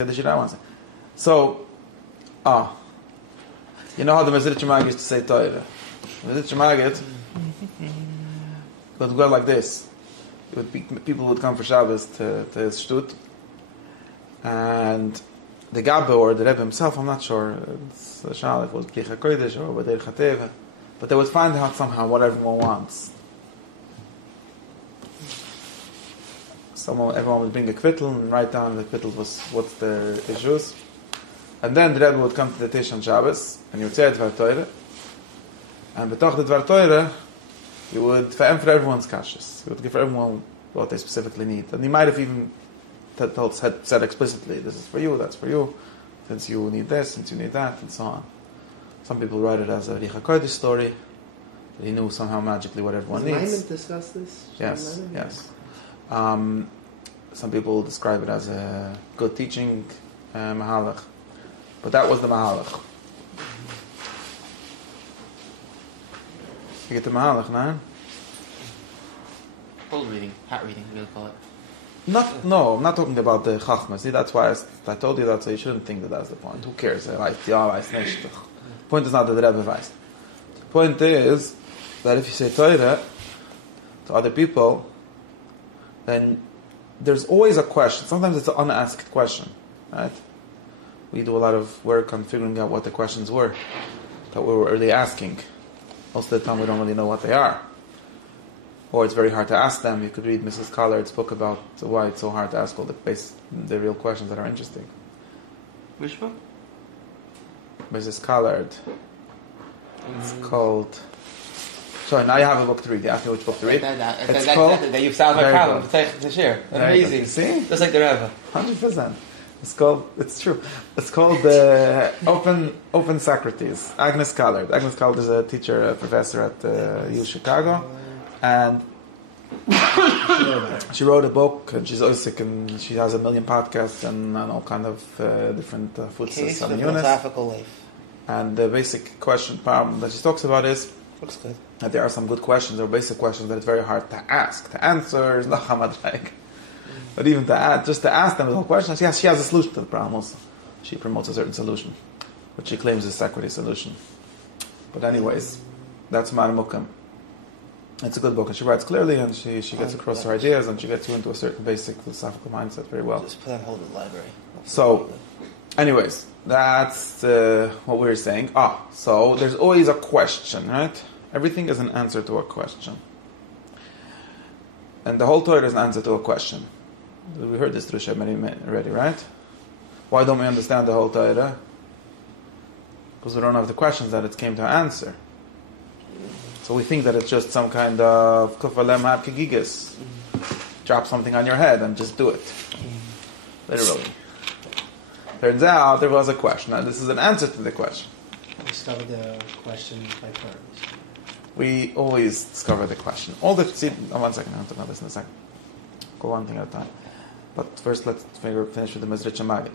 So, you know how the Mezritch Mag used to say Torah. Mezritch Mag would go like this. People would come for Shabbos to his shtut, and the Gabbe or the Rebbe himself, I'm not sure, it's a shal, if it was B'licha Kodesh or B'derech HaTeva, but they would find out somehow what everyone wants. Everyone would bring a kvittel and write down the kvittel was what's their issues. And then the Rebbe would come to the Tish on Shabbos, and you would say Dvar Torah. And betoch the Dvar Torah, you would for everyone's kashas. You would give everyone what they specifically need. And he might have even said explicitly, this is for you, that's for you, since you need this, since you need that, and so on. Some people write it as a Richa Kodesh story, that he knew somehow magically what everyone needs. Does Maimon discuss this? Yes. Some people describe it as a good teaching mahalach, but that was the mahalach. You get the mahalach, no? Cold reading, hot reading, we'll call it. No, I'm not talking about the chachma. See, that's why I told you that, so you shouldn't think that that's the point. Who cares? The point is not that the Rebbe weist. The point is that if you say Torah to other people, then there's always a question. Sometimes it's an unasked question, right? We do a lot of work on figuring out what the questions were that we were really asking. Most of the time we don't really know what they are. Or it's very hard to ask them. You could read Mrs. Collard's book about why it's so hard to ask all the real questions that are interesting. Which book? Mrs. Collard. It's called... Sorry, now you have a book to read. You asked me which book to read. It's called... That you've solved my problem. To share. Amazing. See? Just like the Rebbe. 100%. It's true. It's called Open Socrates. Agnes Collard. Agnes Collard is a teacher, a professor at U Chicago. And she wrote a book, and she's Osik, and she has 1 million podcasts and all kind of different foods on philosophical life. And the basic problem that she talks about is that there are some good questions or basic questions that it's very hard to ask. To answer is not hamadraik. But even just to ask them the whole question, she has a solution to the problem also. She promotes a certain solution, which she claims is Socrates' solution. But anyways, that's Maramukam. It's a good book, and she writes clearly, and she gets across her ideas, and she gets you into a certain basic philosophical mindset very well. Just put on hold of the library. So, anyways, that's what we were saying. So there's always a question, right? Everything is an answer to a question. And the whole Torah is an answer to a question. We heard this through Shem already, right? Why don't we understand the whole Torah? Because we don't have the questions that it came to answer. So we think that it's just some kind of kufalem ha'kigigas. Drop something on your head and just do it. Literally. Turns out there was a question, and this is an answer to the question. Discover the question by terms. We always discover the question. 1 second, I'll talk about this in a second. Go one thing at a time. But first let's finish with the Mezritch Mag.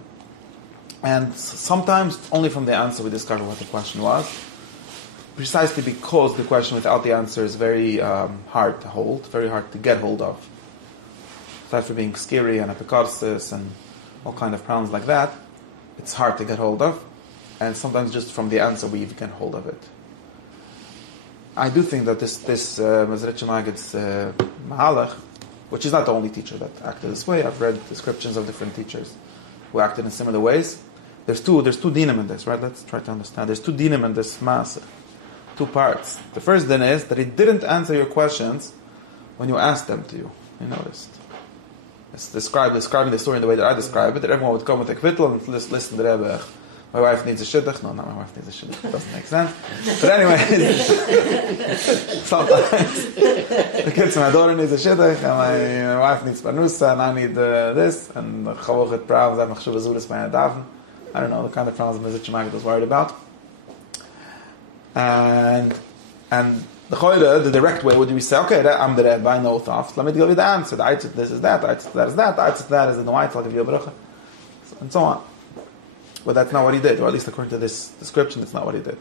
And sometimes only from the answer we discover what the question was. Precisely because the question without the answer is very hard to hold, very hard to get hold of. Aside from being scary and apicorsis and all kind of problems like that, it's hard to get hold of, and sometimes just from the answer we even get hold of it. I do think that this Mezritch Magid's Mahalach, which is not the only teacher that acted this way. I've read descriptions of different teachers who acted in similar ways. There's two dinim in this, right? Let's try to understand. There's 2 dinim in this Maaseh. 2 parts. The first din is that he didn't answer your questions when you asked them to you. You noticed. It's describing the story in the way that I describe it, that everyone would come with a kvittel and listen to the Rebbe. My wife needs a shidduch. No, not my wife needs a shidduch. It doesn't make sense. But anyway, sometimes the kids, my daughter needs a shidduch, and my wife needs panusa, and I need this, and the chavochet problems, I have machshuv azuris by daven. I don't know, the kind of problems Mezritch Magid was worried about. And the choyre, the direct way, would we say, okay, I'm the Rebbe, I know thoughts, let me give you the answer. The aitzit, this is that, the aitzit, that is that, the aitzit, that is the white, I'll give you a bracha, and so on. But that's not what he did, or at least according to this description, it's not what he did.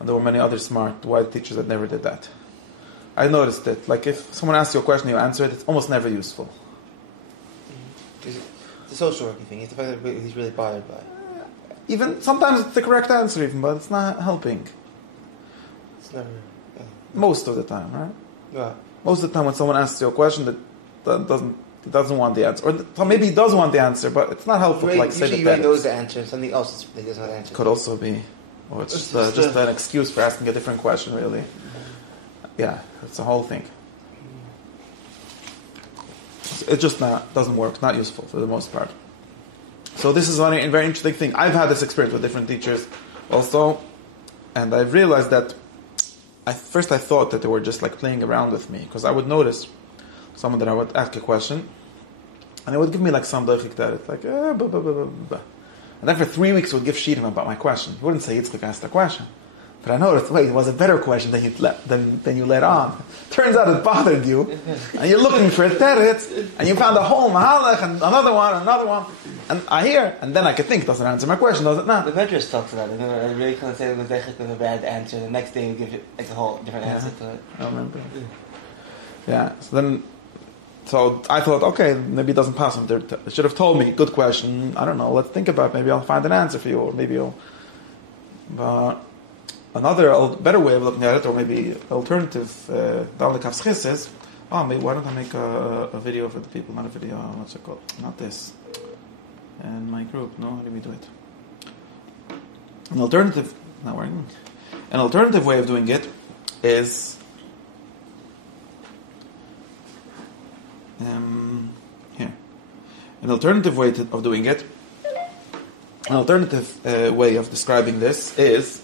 And there were many other smart white teachers that never did that. I noticed it. Like if someone asks you a question, you answer it, it's almost never useful. The social working thing. It's the fact that he's really bothered by it. Even sometimes it's the correct answer, even, but it's not helping. It's never... Yeah. Most of the time, right? Yeah. Most of the time when someone asks you a question that doesn't want the answer, or maybe he does want the answer, but it's not helpful to say that. Usually he knows the answer, something else he doesn't know the answer. Could also be, or it's just an excuse for asking a different question, really. Yeah, it's the whole thing. It just doesn't work, not useful for the most part. So this is a very interesting thing. I've had this experience with different teachers also, and I've realized that first I thought that they were just like playing around with me, because I would notice someone that I would ask a question, and they would give me like some it's like, blah, blah, blah, blah, blah. And then for 3 weeks would give shirim about my question. He wouldn't say Yitzchok asked a question. But I noticed, wait, it was a better question than you let on. Turns out it bothered you, and you're looking for a teretz, and you found a whole mahalach, and another one, and I hear, and then I could think, does it answer my question, does it not? The Medrash talks about it. I really can't say it was a bad answer. The next day you give it like a whole different answer to it. I remember. Yeah, so I thought, okay, maybe it doesn't pass him. It should have told me, good question, I don't know, let's think about it, maybe I'll find an answer for you, or maybe but another better way of looking at it, or maybe alternative, is, maybe why don't I make a video for the people, not a video, what's it called? Not this. And my group, no, let me do it. An alternative way of doing it is here. An alternative way of doing it, an alternative way of describing this is,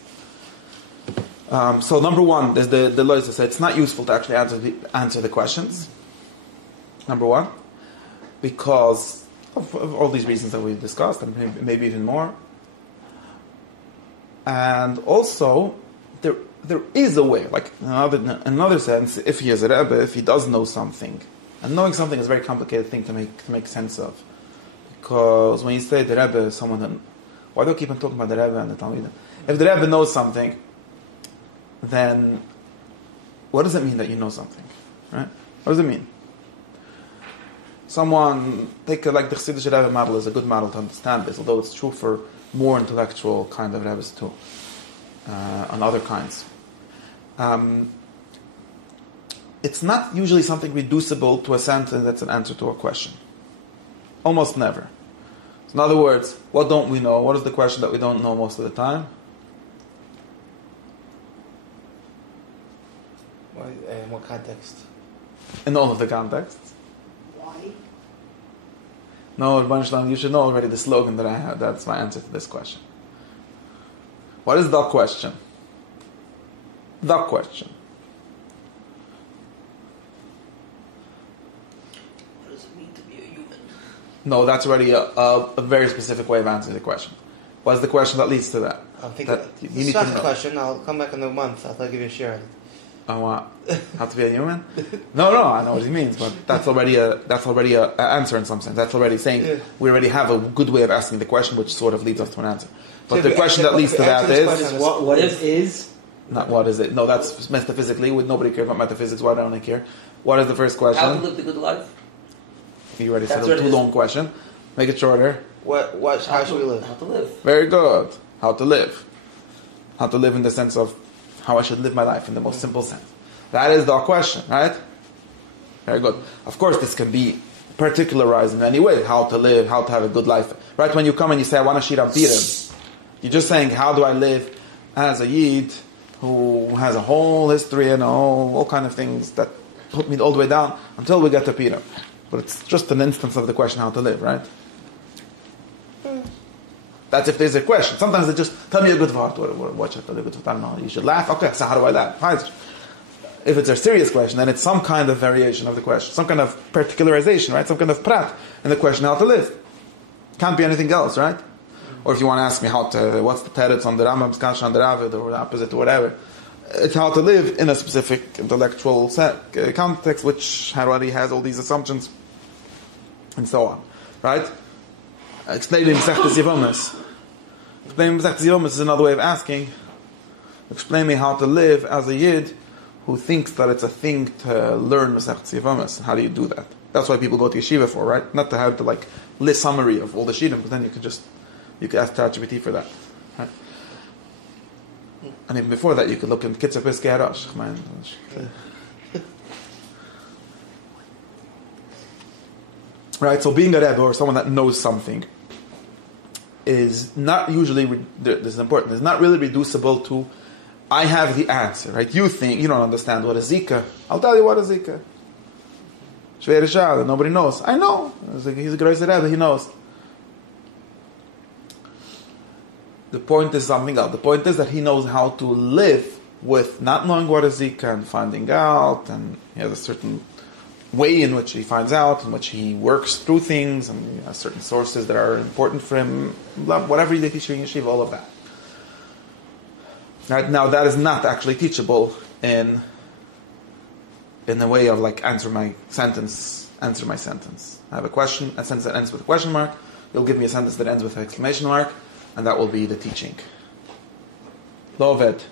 so number one, there's the Lowy said it's not useful to actually answer the questions. Number one, because of all these reasons that we discussed, and maybe even more. And also, there is a way, like in another sense, if he is a Rebbe, if he does know something, and knowing something is a very complicated thing to make sense of, because when you say the Rebbe is someone, why do you keep on talking about the Rebbe and the Talmidim? If the Rebbe knows something, then what does it mean that you know something, right? What does it mean? Someone, take like the Chassidish Rebbe model is a good model to understand this, although it's true for more intellectual kind of Rebbes too, and other kinds. It's not usually something reducible to a sentence that's an answer to a question. Almost never. So in other words, what don't we know? What is the question that we don't know most of the time? In what context? In all of the contexts. No, you should know already the slogan that I have. That's my answer to this question. What is the question? The question. What does it mean to be a human? No, that's already a very specific way of answering the question. What is the question that leads to that? I'll think that of you need to know. Question. I'll come back in a month. I'll give you a share. I want how to be a human? No, I know what he means, but that's already a answer in some sense. That's already saying we already have a good way of asking the question, which sort of leads us to an answer. But so the question that leads to that is what is not what is it? No, that's metaphysically. Nobody cares about metaphysics. Why don't I care? What is the first question? How to live the good life? You already said a too long question. Make it shorter. How should we live? How to live. Very good. How to live. How to live in the sense of how I should live my life in the most simple sense. That is the question, right? Very good. Of course, this can be particularized in any way. How to live, how to have a good life. Right? When you come and you say, I want to shir ampirim, you're just saying, how do I live as a Yid who has a whole history and all kind of things that put me all the way down until we get to Piram. But it's just an instance of the question how to live, right? That's if there's a question. Sometimes they just tell me a good word. Watch it, tell you a good word. I don't know. You should laugh. Okay, so how do I laugh? If it's a serious question, then it's some kind of variation of the question, some kind of particularization, right? Some kind of prat in the question how to live. Can't be anything else, right? Or if you want to ask me what's the teretz on the Rambam's Kasha on the Ravid, or the opposite, or whatever, it's how to live in a specific intellectual context, which already has all these assumptions, and so on, right? Explaining Mesechtes Yevomis. Explaining Mesechtes Yevomis is another way of asking. Explain me how to live as a Yid who thinks that it's a thing to learn Mesechtes Yevomis. How do you do that? That's why people go to yeshiva for, right? Not to have the list summary of all the shirim, but then you could ask ChatGPT for that. Right? And even before that, you could look in Kitzur Piskei Harash. Right, so being a Rebbe or someone that knows something is not usually, this is important, it's not really reducible to, I have the answer, right? You think, you don't understand what is Zika. I'll tell you what is Zika. Shvei Rishal, nobody knows. I know. He's a great Rebbe, he knows. The point is something else. The point is that he knows how to live with not knowing what is Zika and finding out, and he has a certain way in which he finds out, in which he works through things, and he has certain sources that are important for him, whatever they teach in yeshiva, all of that. Right, now that is not actually teachable in the way of answer my sentence. I have a question, a sentence that ends with a question mark, you'll give me a sentence that ends with an exclamation mark, and that will be the teaching. Loved.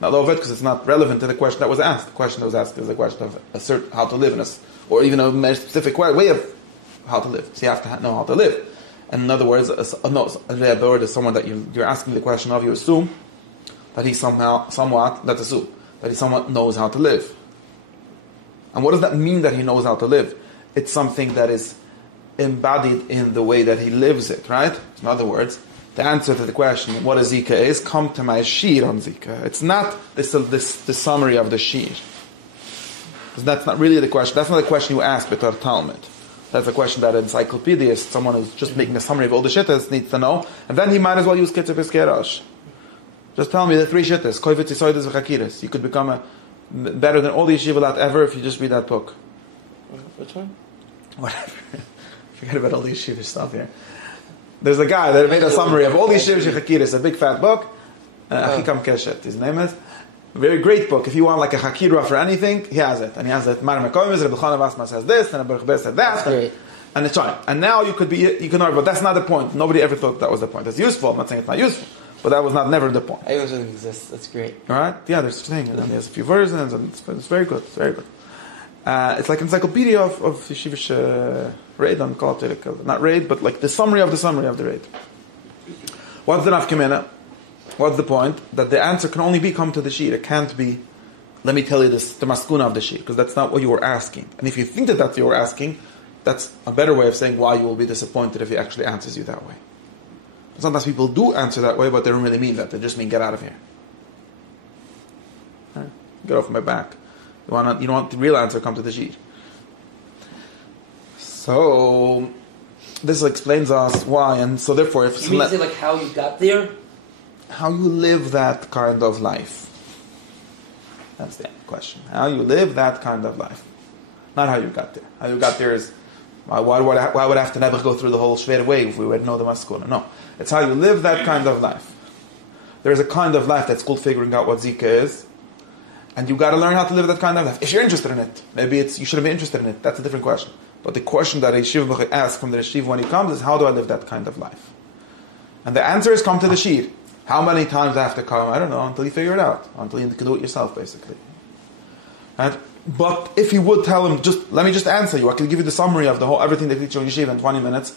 Not loved because it's not relevant to the question that was asked. The question that was asked is a question of how to live in us, or even a more specific way of how to live. So you have to know how to live. And in other words, a Rebbe is someone that you're asking the question of, you assume that he somewhat knows how to live. And what does that mean that he knows how to live? It's something that is embodied in the way that he lives it, right? In other words, the answer to the question, what a Zika is, come to my shir on Zika. It's not the summary of the shir. That's not really the question. That's not the question you ask B'tor Talmud. That's a question that an encyclopedist, someone who's just making a summary of all the shittas, needs to know. And then he might as well use Kitzur Piskei Harash. Just tell me the 3 shittas, Koivitz, Yisoides, V'chakiris. You could become better than all the yeshiva ever if you just read that book. Which one? Whatever. Forget about all the yeshiva stuff here. There's a guy that made a summary of all these Yeshiva Chakiris, a big fat book, Achikam Keshet, his name is. A very great book. If you want a Chakira for anything, he has it. And he has it. Mar Mekoimis, Rebbe Chana Vasma says this, and Rebbe Chbe said that. And it's fine. And now you can argue, but that's not the point. Nobody ever thought that was the point. It's useful. I'm not saying it's not useful, but that was never the point. I always didn't exist. That's great. Alright? Yeah, there's a thing. And then there's a few versions, and it's very good. It's very good. It's like an encyclopedia of Yeshivish raid on call it not raid, but the summary of the raid. What's the nafkamina? What's the point? That the answer can only come to the shir. It can't be, let me tell you this, the maskuna of the shir, because that's not what you were asking. And if you think that that's what you were asking, that's a better way of saying why you will be disappointed if he actually answers you that way. Sometimes people do answer that way, but they don't really mean that. They just mean get out of here. Right? Get off my back. You don't want the real answer, come to the shir. So this explains us why, and so therefore, if you mean to say how you got there, how you live that kind of life. That's the question. How you live that kind of life, not how you got there. How you got there is why would I have to never go through the whole shver way if we would know the maskuna? No, it's how you live that kind of life. There's a kind of life that's called figuring out what Zika is. And you got to learn how to live that kind of life. If you're interested in it, maybe you shouldn't be interested in it. That's a different question. But the question that a yeshiva asks from the yeshiva when he comes is, how do I live that kind of life? And the answer is, come to the shir. How many times I have to come? I don't know, until you figure it out. Until you can do it yourself, basically. Right? But if you would tell him, let me just answer you. I can give you the summary of everything they teach you in yeshiva in 20 minutes.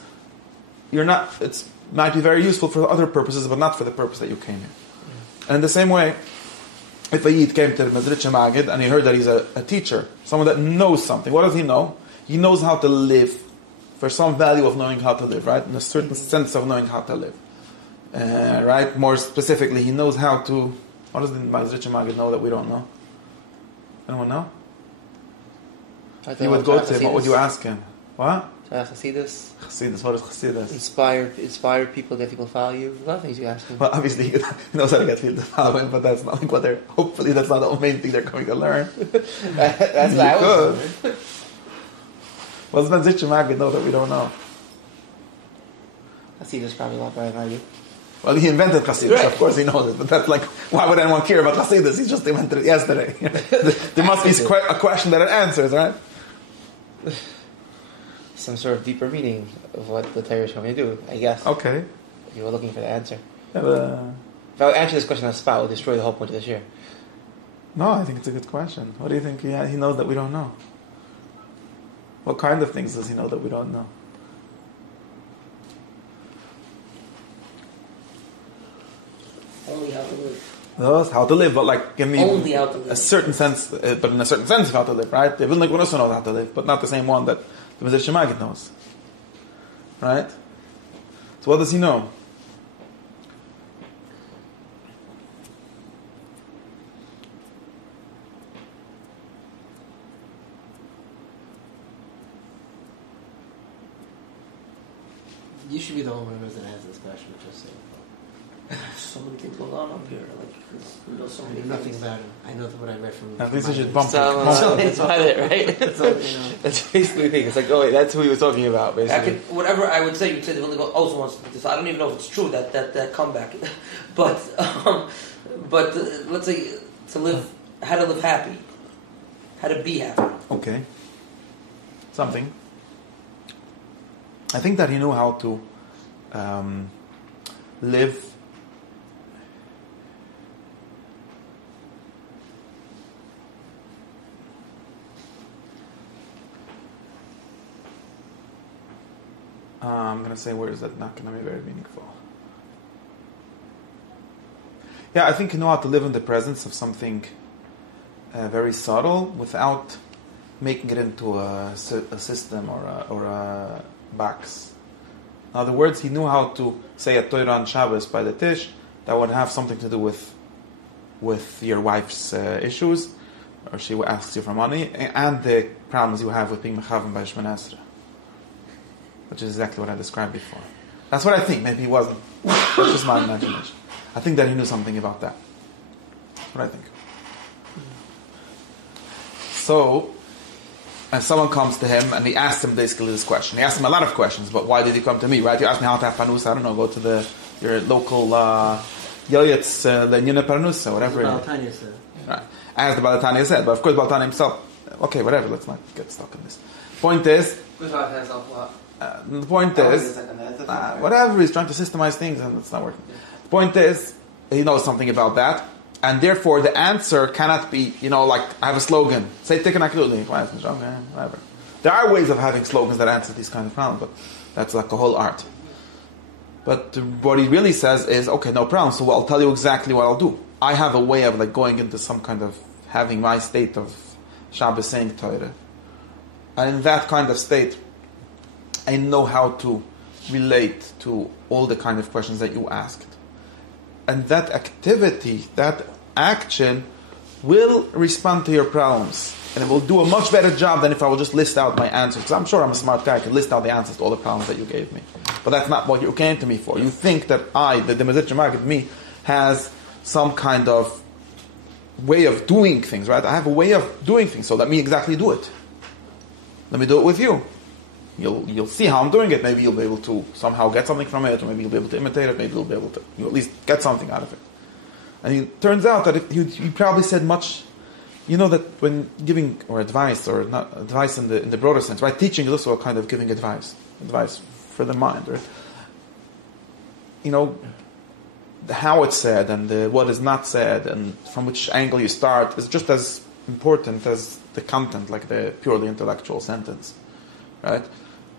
It might be very useful for other purposes, but not for the purpose that you came here. And in the same way, if a Yid came to the Mezritcha Magid and he heard that he's a teacher, someone that knows something, what does he know? He knows how to live, for some value of knowing how to live, right? In a certain sense of knowing how to live. Right? More specifically, he knows how to... What does the Mezritcha Magid know that we don't know? Anyone know? He would go to him, what would you ask him? What? Chassidus. Chassidus, what is Chassidus? Inspire people, get people to follow you. A lot of things you ask them. Well, obviously he knows how to get people to follow him, but that's not what hopefully that's not the main thing they're going to learn. That's what I was wondering. What's Mezritcha Magid know that we don't know? Chassidus probably a lot better than I do. Well, he invented Chassidus, right. Of course he knows it, but that's why would anyone care about Chassidus? He just invented it yesterday. There must be a question that it answers, right? Some sort of deeper meaning of what the Torah is coming to do, I guess. Okay. If you were looking for the answer. Yeah, if I would answer this question on the spot, it would destroy the whole point of this year. No, I think it's a good question. What do you think he knows that we don't know? What kind of things does he know that we don't know? Only how to live. Those how to live, but like give me Only how to live. a certain sense, but in a certain sense of how to live, right? Even like we also know how to live, but not the same one that the Mezritch Magid knows, right? So what does he know? You should be the only one who knows that answer this question. Just saying. So many things going on up here. Like, we know so I many know nothing things. about him. I know what I read from. At least you should my- bump So, that's about it, right? That's all, you know. That's basically the thing. It's like, oh wait, that's who he was talking about, I basically. could, whatever I would say, you'd say the Vilna Gaon also wants to put this. I don't even know if it's true that comeback, but let's say how to live happy, how to be happy. Okay. Something. I think that he knew how to live. I'm going to say words that not going to be very meaningful. Yeah, I think he knew how to live in the presence of something very subtle without making it into a system or a box. In other words, he knew how to say a Torah on Shabbos by the Tish that would have something to do with your wife's issues, or she asks you for money, and the problems you have with being Mechavan by Shemon Esrei, which is exactly what I described before. That's what I think. Maybe he wasn't. That's just my imagination. I think that he knew something about that. That's what I think. So, and someone comes to him and he asks him basically this question. He asked him a lot of questions, but why did he come to me, right? You asked me how to have panusa, I don't know, go to your local Yoyetz Lenyuna panusa, whatever it is. Tanya said. Right. As the Balatanya said, but of course Balatanya himself, okay, whatever, let's not get stuck in this. Point is, the point is, whatever, he's trying to systemize things and it's not working. The point is, he knows something about that, and therefore the answer cannot be, like, I have a slogan, say Tikkun Akluli, whatever. There are ways of having slogans that answer these kind of problems, but that's like a whole art. But what he really says is, okay, no problem, so I'll tell you exactly what I'll do. I have a way of like going into some kind of having my state of Shabbos saying Torah. And in that kind of state, I know how to relate to all the kind of questions that you asked. And that activity, that action, will respond to your problems. And it will do a much better job than if I will just list out my answers. Because I'm sure I'm a smart guy, I can list out the answers to all the problems that you gave me. But that's not what you came to me for. You think that the Mezritch Magid, me, has some kind of way of doing things, right? I have a way of doing things, so let me exactly do it. Let me do it with you. You'll see how I'm doing it. Maybe you'll be able to somehow get something from it, or maybe you'll be able to imitate it, maybe you'll be able to at least get something out of it. And it turns out that he probably said much, that when giving or advice, or not advice in the broader sense, right? Teaching is also a kind of giving advice for the mind, right? How it's said and what is not said and from which angle you start is just as important as the content, like the purely intellectual sentence, right?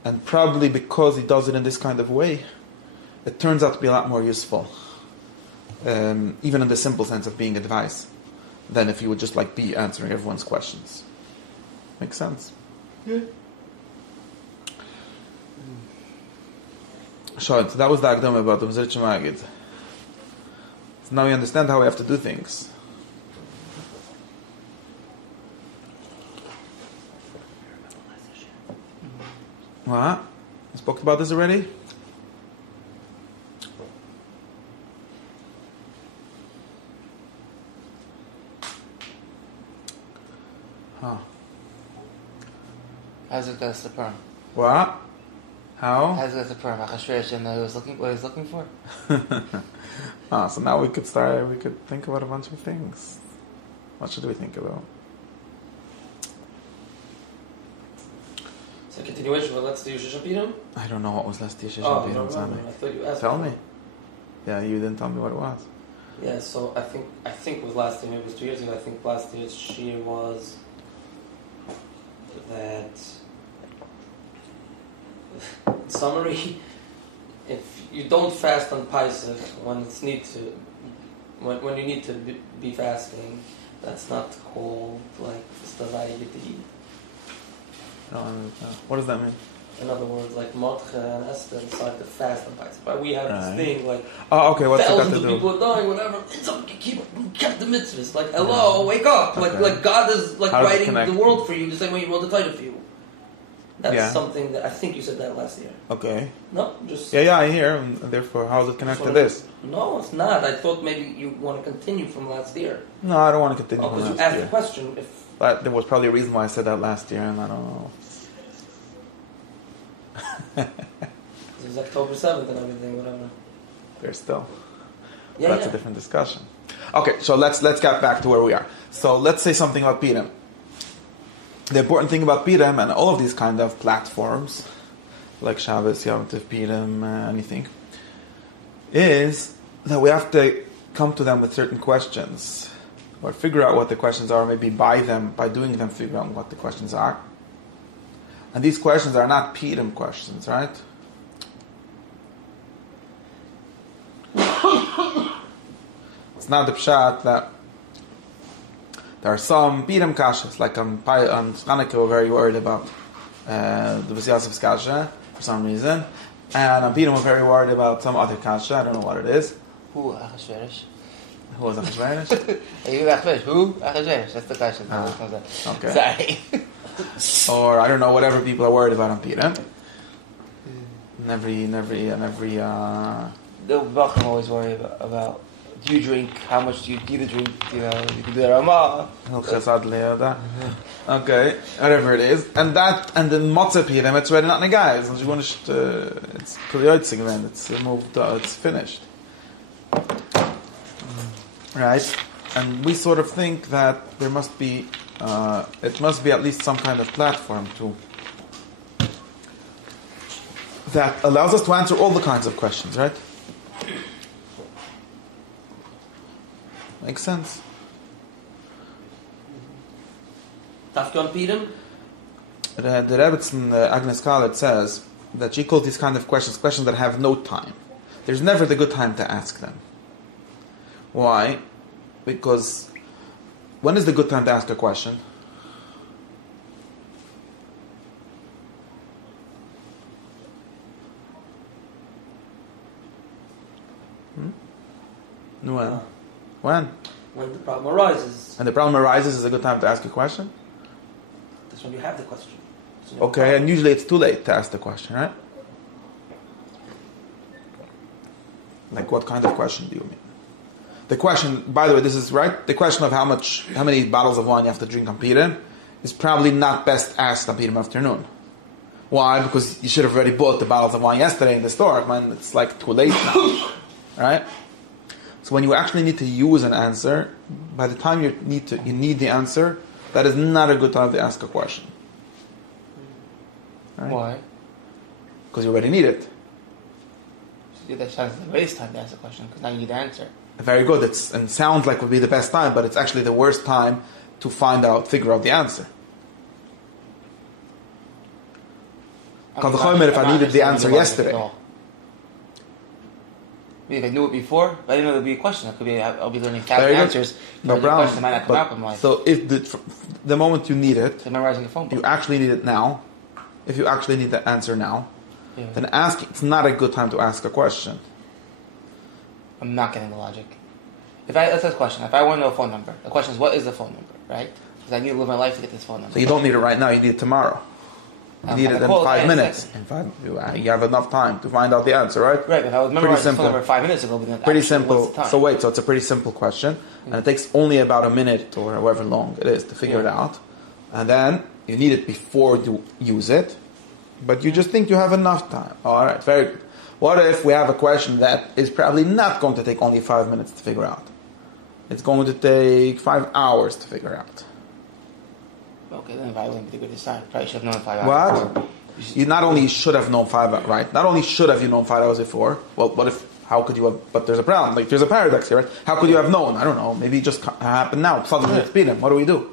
And probably because he does it in this kind of way, it turns out to be a lot more useful, even in the simple sense of being advice, than if he would just like be answering everyone's questions. Makes sense? Yeah. So that was the Akdama about the Mezritch Magid. So now we understand how we have to do things. What? We spoke about this already? Huh. How's it got the perm? What? How? How's it got the perm? Achashverosh and what he was looking for? So now we could think about a bunch of things. What should we think about? So continuation, well, let's do Shishapidam? I don't know what was last year's Oh, you don't remember. I thought you asked. Tell me. Yeah, you didn't tell me what it was. Yeah, so I think it was last year, maybe it was 2 years ago. I think last year's shir was that in summary, if you don't fast on Pesach when you need to be fasting, that's not called like Stavai Yedi. What does that mean? In other words, like Mordechai and Esther decided to fast on Pesach. But we have this thing like, okay, what's that got thousands to of do? people are dying, whatever. It's okay, kept the mitzvahs. Like, hello, wake up! Okay. Like God is like How does it writing connect? the world for you the same way He wrote the title for you. That's Yeah. something that I think you said that last year. Okay. No, just Yeah, I hear, and therefore, how does it connect to this? No, it's not. I thought maybe you want to continue from last year. No, I don't want to continue. Because from you last asked year. the question if. But there was probably a reason why I said that last year, and I don't know. It was October 7th and everything, whatever. There's still. Yeah, That's a different discussion. Okay, so let's get back to where we are. So let's say something about Purim. The important thing about Purim and all of these kind of platforms, like Shabbos, Yom Tov, Purim, anything, is that we have to come to them with certain questions, or figure out what the questions are, maybe by doing them, figure out what the questions are. And these questions are not Purim questions, right? It's not the pshat that there are some Purim kashas, like on Chanukah we're very worried about the Bas Yosef's kasha for some reason, and on Purim we're very worried about some other kasha. I don't know what it is. Who Achashverosh? Who was Achashverosh? You Achashverosh. Who Achashverosh? That's the question. Okay. Sorry. Or I don't know, whatever people are worried about on Purim. And every The Bacham always worry about do you drink, how much do you need to drink, you can do the Ramah. Delo Okay, whatever it is. And the Matzah Purim, it's ready, not in the guys. And you want to, it's Kulyotzig event, it's moved, it's finished. Right? And we sort of think that there must be, it must be at least some kind of platform that allows us to answer all the kinds of questions, right? Makes sense. Dafka on Purim? The Rebbetzin Agnes Khaled says that she calls these kind of questions that have no time. There's never the good time to ask them. Why? Because when is the good time to ask a question? When? When? When the problem arises. And the problem arises is a good time to ask a question? That's when you have the question. Okay, and usually it's too late to ask the question, right? Like what kind of question do you mean? The question, by the way, this is right, the question of how many bottles of wine you have to drink on Purim is probably not best asked on Purim afternoon. Why? Because you should have already bought the bottles of wine yesterday in the store. Man, it's like too late now. Right? So when you actually need to use an answer, by the time you need the answer, that is not a good time to ask a question. Right? Why? Because you already need it. That sounds like a waste time to ask a question because now you need the answer. Very good. And sounds like would be the best time, but it's actually the worst time to figure out the answer. If I needed the answer yesterday. If I knew it before, I didn't know there'd be a question. It could be I'll be learning 1,000 answers. No the question might not come up. I'm like, so if the moment you need it, memorizing a phone book. you actually need it now. If you actually need the answer now, then it's not a good time to ask a question. I'm not getting the logic. Let's ask a question. If I want to know a phone number, the question is, what is the phone number, right? Because I need to live my life to get this phone number. So you don't need it right now. You need it tomorrow. You need it in 5 minutes. You have enough time to find out the answer, right? Right, but if I was memorizing the phone number 5 minutes ago, then pretty simple. So it's a pretty simple question, and it takes only about a minute or however long it is to figure it out. And then you need it before you use it, but you just think you have enough time. All right, very good. What if we have a question that is probably not going to take only 5 minutes to figure out? It's going to take 5 hours to figure out. Okay, then if I wouldn't be good this time, probably should have known 5 hours. What? You not only should have known 5 hours, right? Not only should have you known 5 hours before. Well, how could you have? But there's a problem. Like there's a paradox here, right? How could you have known? I don't know. Maybe it just happened now. Suddenly it's Purim. What do we do?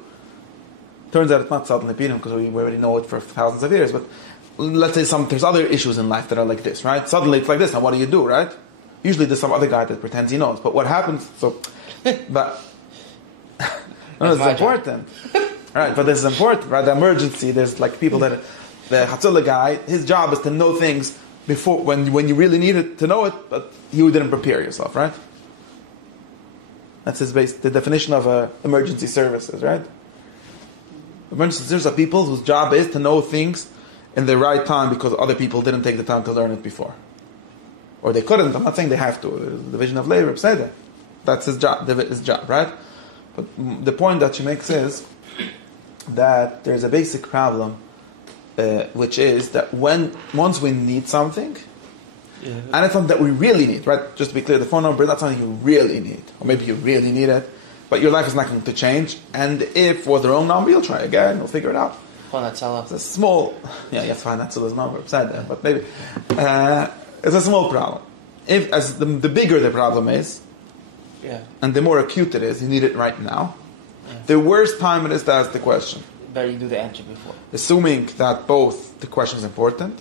Turns out it's not suddenly Purim because we already know it for thousands of years. But let's say there's other issues in life that are like this, right? Suddenly it's like this. Now what do you do, right? Usually there's some other guy that pretends he knows. But what happens? But no, it's important, right? But this is important, right? The emergency. There's like people that the Hatzalah guy. His job is to know things before when you really needed to know it, but you didn't prepare yourself, right? That's the definition of emergency services, right? Emergency services are people whose job is to know things in the right time because other people didn't take the time to learn it before. Or they couldn't. I'm not saying they have to. The division of labor said that. That's his job, right? But the point that she makes is that there's a basic problem, which is that once we need something, and it's something that we really need, right? Just to be clear, the phone number is not something you really need. Or maybe you really need it, but your life is not going to change. And if for the wrong number, you'll try again, you'll figure it out. It's a small, you have to find that number beside that, but maybe it's a small problem. If as the bigger the problem is, and the more acute it is, you need it right now. The worst time it is to ask the question. Better you do the answer before. Assuming that both the question is important,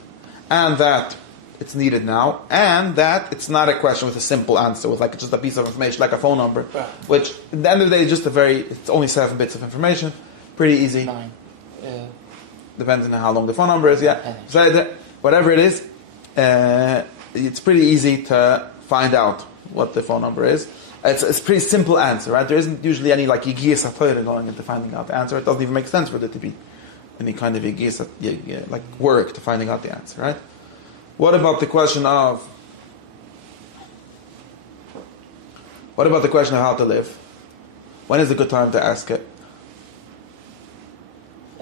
and that it's needed now, and that it's not a question with a simple answer, with like just a piece of information, like a phone number, which at the end of the day is just it's only 7 bits of information, pretty easy. 9. Depends on how long the phone number is, So whatever it is, it's pretty easy to find out what the phone number is. It's a pretty simple answer, right? There isn't usually any like yigiyas ha'toyre going into finding out the answer. It doesn't even make sense for there to be any kind of yigiyas, like work to finding out the answer, right? What about the question of how to live? When is a good time to ask it?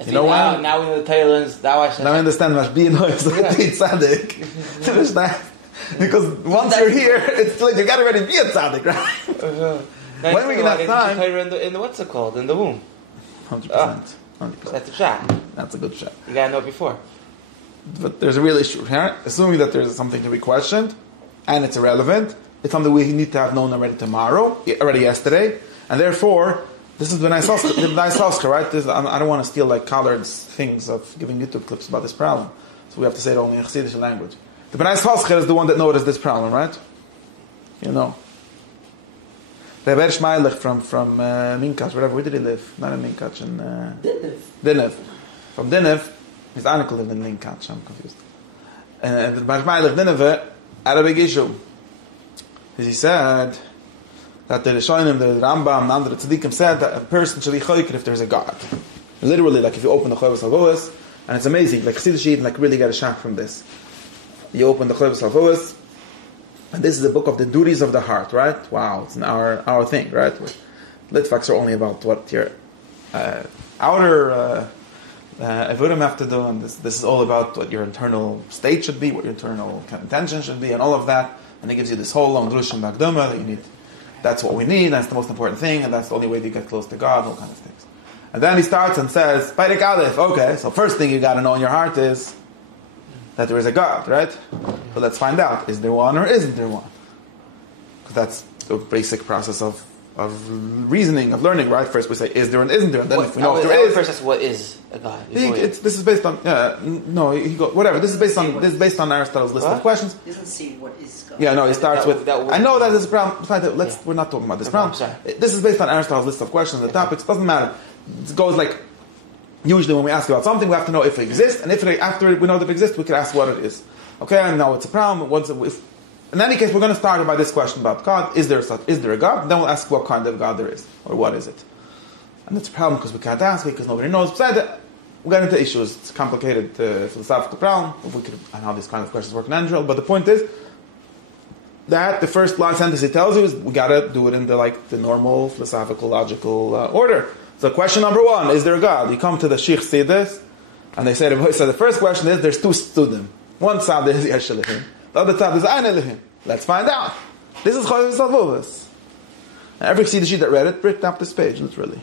You know why? Now we know the tailors. Now I understand much. Be noise, be tzaddik. Because once you're here, it's like you got to already be a tzaddik, right? When we can have time in the what's it called in the womb? 100%. That's a shot. That's a good shot. You gotta know it before. But there's a real issue here. Assuming that there's something to be questioned and it's irrelevant, it's something we need to have known already yesterday, and therefore. This is the nice Oscar, right? I don't want to steal like Collard's things of giving YouTube clips about this problem. So we have to say it only in Chassidish language. The B'nai Oscar is the one that noticed this problem, right? You know. The Ber Shmeilich from Minkach, wherever. Where did he live? Not in Minkach, in Dinev. From Dinev, his uncle lived in Minkach. I'm confused. And the Ber Shmeilich Dinev had a big issue. As he said that the Rishonim, the Rambam, and other tzaddikim said that a person should be choker if there's a God. Literally, like if you open the Chovos Halvos, and it's amazing, like Chassidish Yidden like really get a shock from this. You open the Chovos Halvos, and this is the book of the duties of the heart, right? Wow, it's an our thing, right? Litvaks are only about what your outer Evurim have to do, and this is all about what your internal state should be, what your internal intention should be, and all of that. And it gives you this whole long drushim bagdoma that you need. That's what we need, that's the most important thing, and that's the only way to get close to God, all kinds of things. And then he starts and says, Peirik Aleph, okay, so first thing you got to know in your heart is that there is a God, right? So let's find out, is there one or isn't there one? Because that's the basic process of reasoning, of learning, right? First we say, is there and isn't there? And then if we know if there is... First that's what is a God. This is based on... whatever. This is based on Aristotle's list of questions. He doesn't see what is God. Yeah, no, he starts with... I know that there's a problem. We're not talking about this problem. This is based on Aristotle's list of questions and topics. It doesn't matter. It goes like... Usually when we ask about something, we have to know if it exists. And after we know that it exists, we can ask what it is. Okay, I know it's a problem. In any case, we're going to start by this question about God. Is there a God? Then we'll ask what kind of God there is. Or what is it? And it's a problem because we can't ask it, because nobody knows. Besides that, we get into issues. It's a complicated philosophical problem. And how these kind of questions work in general. But the point is that the first sentence it tells you is we got to do it in the normal philosophical, logical order. So question number 1, is there a God? You come to the Sheikh Sidis, and they say, so the first question is, there's 2 studim. One side is Yesh Elohim. The other side is Ein Elohim. Let's find out. This is Chovos Halvos. Every Chassidish that read it, ripped up this page, literally.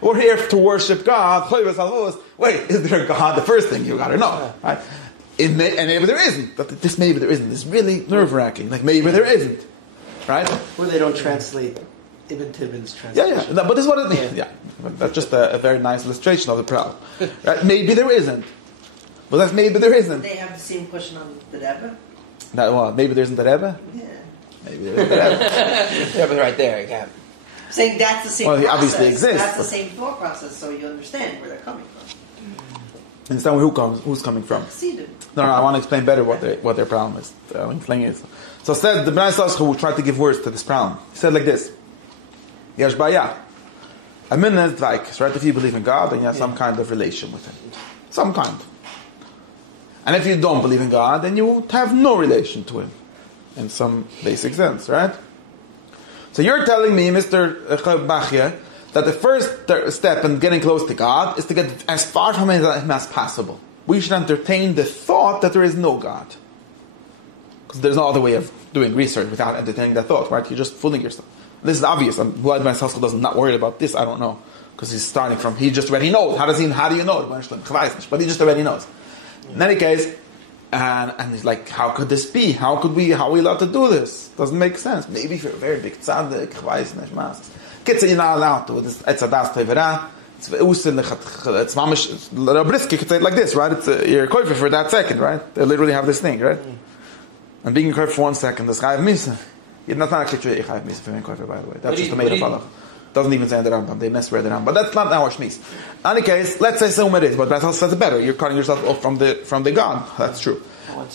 We're here to worship God. Chovos Halvos. Wait, is there a God? The first thing you got to know. Right? And maybe there isn't. But this maybe there isn't. It's really nerve-wracking. Like maybe there isn't. Right? Or they don't translate Ibn Tibbon's translation. Yeah. No, but this is what it means. Yeah. That's just a very nice illustration of the problem. Right? Maybe there isn't. Well, that's maybe there isn't. They have the same question on the Rebbe. That what? Maybe there isn't the Rebbe. Yeah. Maybe there isn't the Rebbe. Yeah, but right there, again. Saying that's the same Well, he process. obviously exists, That's the but- same thought process, so you understand where they're coming from. Understand who's coming from? See them. No, I want to explain better what their problem is. The thing is. So said the Bnei Yisrael who tried to give words to this problem. He said like this: Yesh baya. A minna is dvaik, right? If you believe in God, then you have some kind of relation with Him, some kind. And if you don't believe in God, then you have no relation to Him, in some basic sense, right? So you're telling me, Mr. Bachya, that the first step in getting close to God is to get as far from Him as possible. We should entertain the thought that there is no God. Because there's no other way of doing research without entertaining that thought, right? You're just fooling yourself. This is obvious. Why myself doesn't not worried about this, I don't know. Because he's starting from, he just already knows. How do you know it? But he just already knows. In any case, and he's like, how could this be? How are we allowed to do this? Doesn't make sense. Maybe if you're a very big tzaddik, Kitsa, you're not allowed to. It's a das tevera. It's mamish, Rabriski could say it like this, right? You're a koifer for that second, right? They literally have this thing, right? And being a koifer for 1 second, the chayav misa. You're not actually true, chayav misa for being a koifer, by the way. That's just a made up halach. Doesn't even say in the Rambam. They mess with the Rambam. But that's not our shmis. In any case, let's say so it is, but that's also better. You're cutting yourself off from the God. That's true.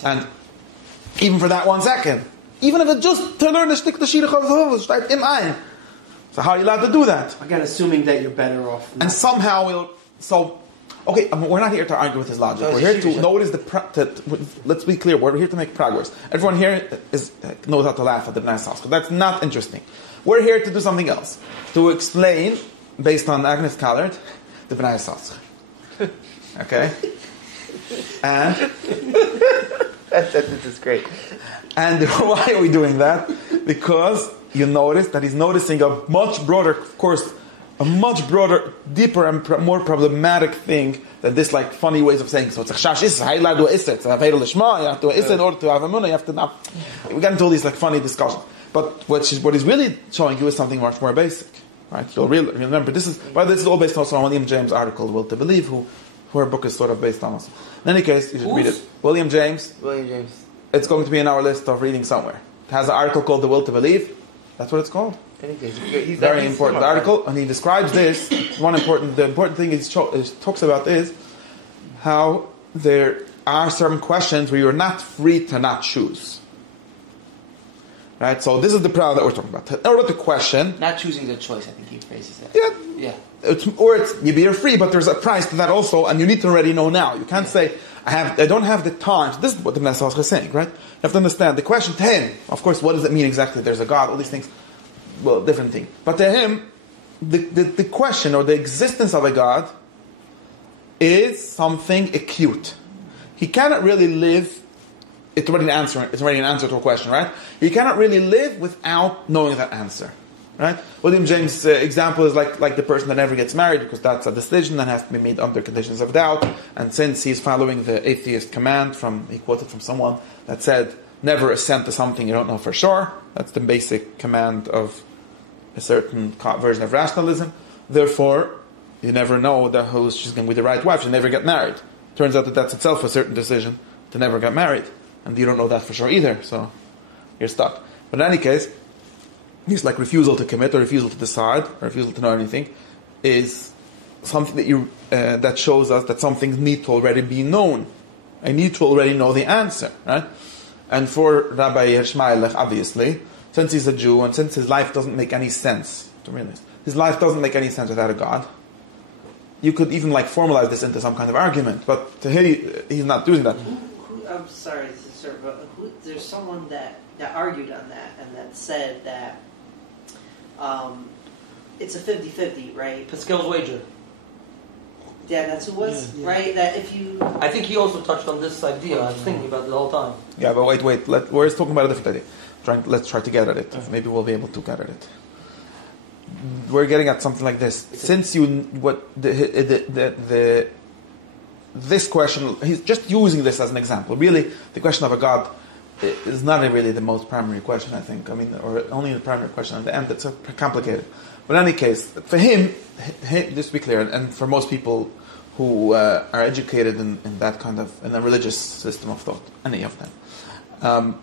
And even for that 1 second, even if it's just to learn the shtick the shirach of the hovus, right? Im ein. So how are you allowed to do that? Again, assuming that you're better off. And somehow we're not here to argue with his logic. We're here to notice let's be clear. We're here to make progress. Everyone here knows how to laugh at the Bnei Yisrael. That's not interesting. We're here to do something else. To explain, based on Agnes Callard, the Bnei Yisrael. Okay? And this is great. And why are we doing that? Because you notice that he's noticing a much broader, deeper and more problematic thing than this like funny ways of saying. So it's a chash issa, how you allowed to do issa? It's a veiral lishma, you have to do issa in order to have a munah, you have to not. We get into all these like funny discussions. But what he's really showing you is something much more basic. Right? You'll remember, this is all based also on William James' article, Will to Believe, who her book is sort of based on us. In any case, you should read it. William James. It's going to be in our list of reading somewhere. It has an article called The Will to Believe. That's what it's called. Very important article, and he describes this. The important thing he talks about is how there are certain questions where you're not free to not choose. Right? So this is the problem that we're talking about. In order to question, not choosing the choice, I think he phrases that. Yeah. You're free, but there's a price to that also, and you need to already know now. You can't say, I don't have the time. So this is what the Messiah is saying, right? You have to understand the question to him. Of course, what does it mean exactly? There's a God, all these things. Well, different thing. But to him, the question or the existence of a God is something acute. He cannot really live. It's already an answer to a question, right? You cannot really live without knowing that answer, right? William James' example is like the person that never gets married, because that's a decision that has to be made under conditions of doubt. And since he's following the atheist command he quoted from someone that said, never assent to something you don't know for sure. That's the basic command of a certain version of rationalism. Therefore, you never know who's she's going to be the right wife. She'll never get married. Turns out that's itself a certain decision to never get married. And you don't know that for sure either, so you're stuck. But in any case, he's like refusal to commit or refusal to decide or refusal to know anything is something that that shows us that some things need to already be known. I need to already know the answer, right? And for Rabbi Hirschmeilech, obviously, since he's a Jew and since his life doesn't make any sense, his life doesn't make any sense without a God. You could even like formalize this into some kind of argument, but to him, he's not doing that. I'm sorry, sir, but there's someone that argued on that and that said that it's a 50-50, right? Pascal's wager. Yeah, that's who it was, right? That if you... I think he also touched on this idea. I was thinking about it the whole time. Yeah, but wait. We're talking about a different idea. Let's try to get at it. Maybe we'll be able to get at it. We're getting at something like this. Since this question, he's just using this as an example. Really, the question of a God is not really the most primary question, I think. Or only the primary question at the end. It's complicated. But in any case, for him, just to be clear, and for most people who are educated in that kind of in a religious system of thought, any of them.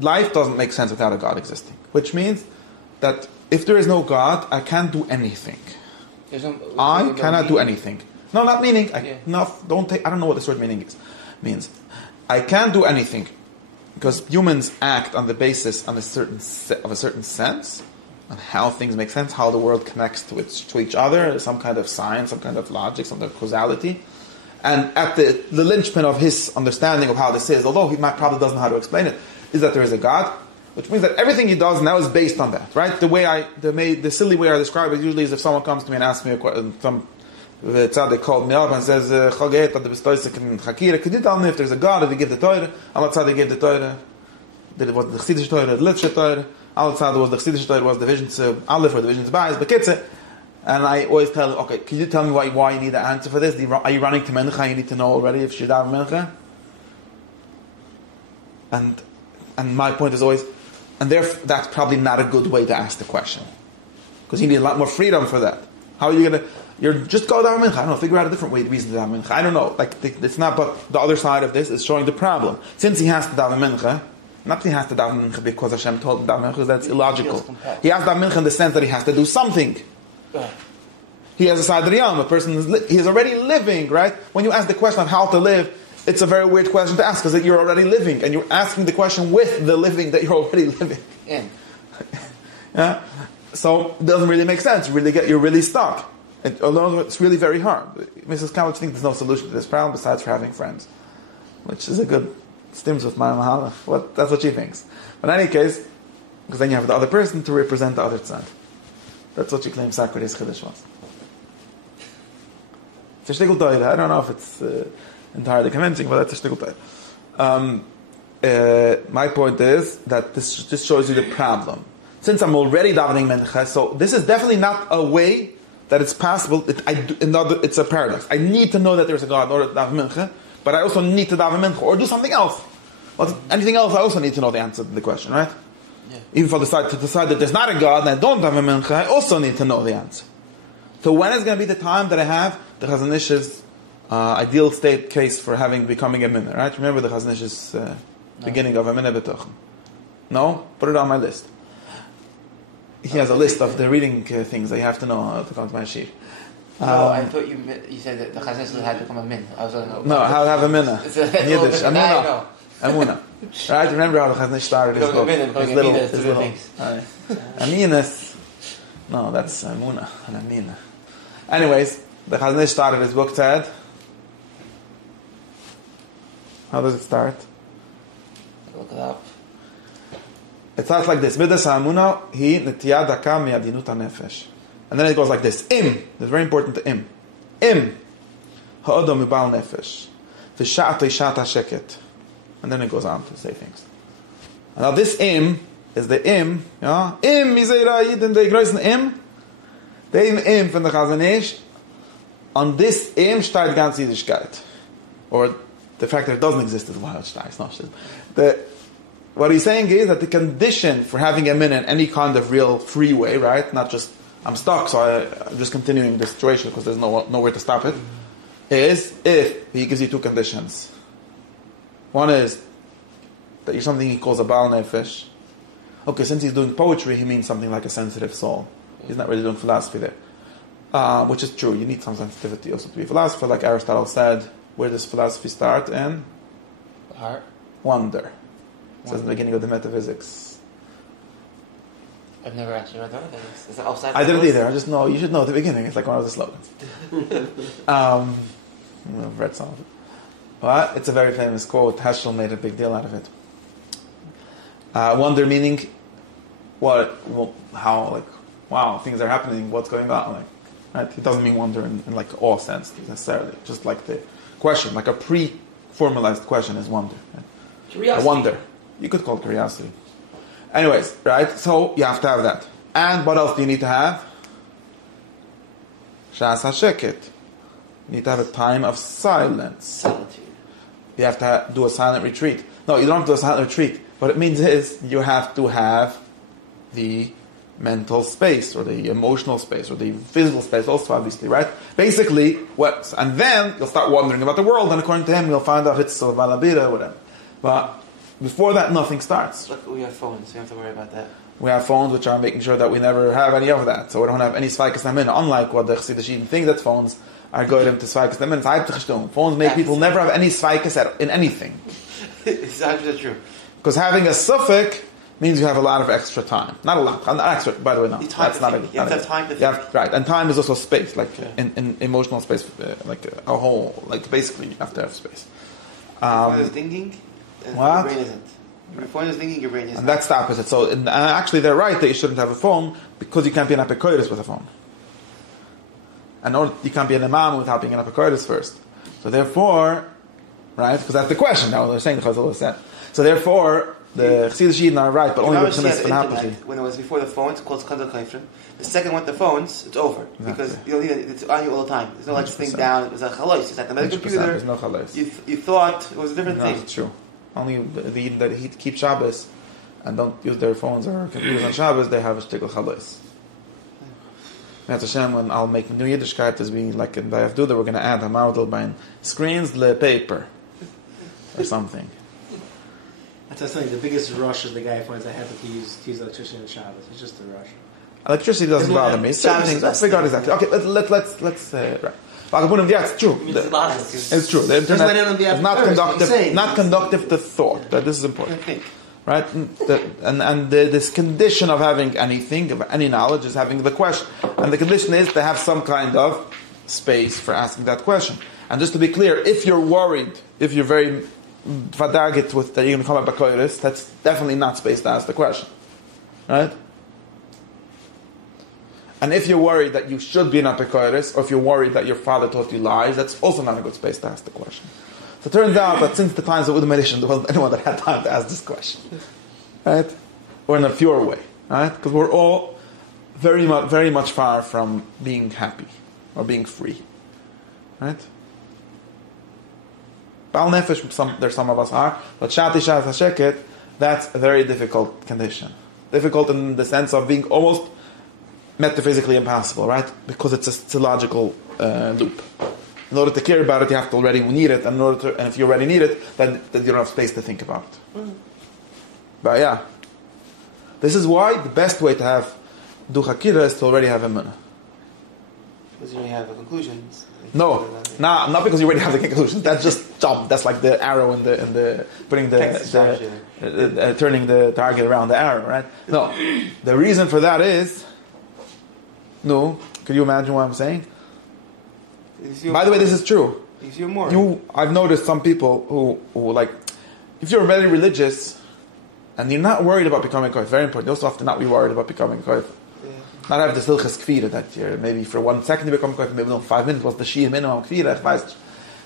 Life doesn't make sense without a God existing, which means that if there is no God, I can't do anything. I cannot do anything. No, not meaning. I don't know what this word meaning means. I can't do anything because humans act on the basis of a certain sense, on how things make sense, how the world connects to each other, some kind of science, some kind of logic, some kind of causality. And at the linchpin of his understanding of how this is, although he probably doesn't know how to explain it, is that there is a God, which means that everything he does now is based on that, right? The silly way I describe it usually is if someone comes to me and asks me a question, some tzaddik called me up and says, could you tell me if there's a God, did he give the Torah? Allah tzaddik gave the Torah, was the Chassidische Torah, the Litvische Torah, Allah tzaddik was the Chassidische Torah, was the division to Aleph or the division to Bayis, Bekitze. And I always tell him, okay, can you tell me why you need an answer for this? Are you running to Mincha? You need to know already if you daven Mincha? And my point is always, and therefore that's probably not a good way to ask the question, because you need a lot more freedom for that. How are you going to? You're just go daven Mincha. I don't know. Figure out a different way to reason to daven Mincha. I don't know. It's not. But the other side of this is showing the problem. Since he has to daven Mincha, not that he has to daven Mincha because Hashem told him to daven Mincha. That's illogical. He has to daven Mincha in the sense that he has to do something. He has a sadriyam. A person he is already living, right? When you ask the question of how to live, it's a very weird question to ask because you're already living, and you're asking the question with the living that you're already living. Yeah. So it doesn't really make sense. You're really stuck. Although it's really very hard. Mrs. College thinks there's no solution to this problem besides for having friends, which is a good stims with my mahala. That's what she thinks. But in any case, because then you have the other person to represent the other side. That's what she claims Socrates' Chiddush was. It's a shtickle toida. I don't know if it's entirely convincing, but that's a shtickle toida. My point is that this just shows you the problem. Since I'm already davening Mincha, so this is definitely not a way that it's possible. It's a paradox. I need to know that there's a God in order to daven Mincha, but I also need to daven Mincha or do something else. Well, anything else, I also need to know the answer to the question, right? Yeah. Even if I decide that there's not a God and I don't daven Mincha, I also need to know the answer. So when is going to be the time that I have the Chazon Ish's ideal state case for becoming a minna, right? Remember the Chazon Ish's beginning of a minna b'tochen. No? Put it on my list. He has a list of the reading things that you have to know to come to my shir. No, I thought you said that the Chazon Ish had to become a min. I was like, no, how to have a minna. In Yiddish. Amuna. Amuna. Right? Remember how the Chazon Ish started his book? His little. Aminas. No, that's Amuna and Amina. Anyways, the Chazon Ish started his book, said, how does it start? Look it up. It starts like this. Midas ha'amuna hi netiyah daka mi'adinut ha'nefesh. And then it goes like this. It's very important to ha'odom mibal nefesh. V'sha'at le'shat ha'sheket. And then it goes on to say things. And now this is the yeah? Mizeira yidin de groisen the from the Chazon Ish. On this steht ganz Yiddishkeit. Or the fact that it doesn't exist is why it steht. What he's saying is that the condition for having a minna in any kind of real free way, right? Not just, I'm stuck, so I'm just continuing the situation because there's nowhere to stop it, is if he gives you two conditions. One is that you're something he calls a Baal Nefesh. Okay, since he's doing poetry, he means something like a sensitive soul. He's not really doing philosophy there. Which is true. You need some sensitivity also to be a philosopher. Like Aristotle said, where does philosophy start? In the heart. Wonder. It says in the beginning of the metaphysics. I've never actually read that. Is it outside? I didn't either. I just know. You should know at the beginning. It's like one of the slogans. I've read some of it. But it's a very famous quote. Heschel made a big deal out of it. Wonder meaning what? How? Like, wow, things are happening. What's going on? Like, right? It doesn't mean wonder in like awe sense necessarily. Just like the question, like a pre-formalized question is wonder. Right? Curiosity. I wonder. You could call it curiosity. Anyways, right? So you have to have that. And what else do you need to have? Shas HaSheket. You need to have a time of silence. Solitude. You have to do a silent retreat. No, you don't have to do a silent retreat. What it means is you have to have the mental space, or the emotional space, or the physical space also, obviously, right? Basically, and then you'll start wondering about the world, and according to him, you'll find out it's Valabira, whatever. But before that, nothing starts. Look, we have phones, so you don't have to worry about that. We have phones which are making sure that we never have any of that, so we don't have any Sveikas Namin, unlike what the Chassidish think that phones are going to Sveikas Namin. It's halb phones make people never have any Sveikas in anything. It's actually true. Because having a suffix means you have a lot of extra time. Not a lot. Not extra, by the way, no. You have to have time to think. Right, and time is also space, like in emotional space, like a whole, like basically you have to have space. Your phone is thinking, and what? your brain isn't. Your phone is thinking, your brain isn't. And that's the opposite. So, and actually they're right that you shouldn't have a phone, because you can't be an apikoidus with a phone. And you can't be an imam without being an apikoidus first. So therefore, right, because that's the question now, they're saying the Chazal said. So therefore, the Chassidish are right, but only the Chassidish when it was before the phone, it's called Skandal Kaifrin. The second one, the phones, it's over. Exactly. Because you don't need it, it's on you all the time. There's no like thing down, it was a chalois. It's like the computer. There's no chalois. You thought it was a different thing. That's true. Only the that he keep Shabbos and don't use their phones or computers on Shabbos, they have a shtickle chalois. Hashem, when I'll make new Yiddishkeit, as we like in Bayaf Duda, we're going to add a mouthful by screens le paper or something. That's something. The biggest rush is the guy who finds I have to use electricity on Shabbos. It's just a rush. Electricity doesn't bother me. Certain things. Let's figure out exactly. Okay, let's right. Yeah, it's true. It's true. The internet is not conductive to thought. That this is important, right? This condition of having anything, of any knowledge, is having the question, and the condition is to have some kind of space for asking that question. And just to be clear, if you're worried, if you're very vadagit with the Yom Chama Bakoiris, that's definitely not space to ask the question, right? And if you're worried that you should be an apikoiris, or if you're worried that your father taught you lies, that's also not a good space to ask the question. So it turns out that since the times of Udom Edition, there wasn't anyone that had time to ask this question, right? Or in a pure way, right? Because we're all very much far from being happy or being free, right? Bal Nefesh, there's some of us are, but Shati Shat HaSheket, that's a very difficult condition. Difficult in the sense of being almost metaphysically impossible, right? Because it's a logical loop. In order to care about it, you have to already need it, and if you already need it, then you don't have space to think about it. Mm. But yeah, this is why the best way to have duchakira is to already have emunah. Because you already have a conclusion. No, not because you already have the conclusions. That's just jump. That's like the arrow in the putting turning the target around the arrow, right? No, the reason for that is. No, can you imagine what I'm saying? By the way, this is true. I've noticed some people who like, if you're very religious and you're not worried about becoming a kohen, very important. You also have to not be worried about becoming a kohen. Yeah. Not have this hilchas kfira that you're maybe for 1 second you become a kohen, maybe no 5 minutes was the shia minimum kfira.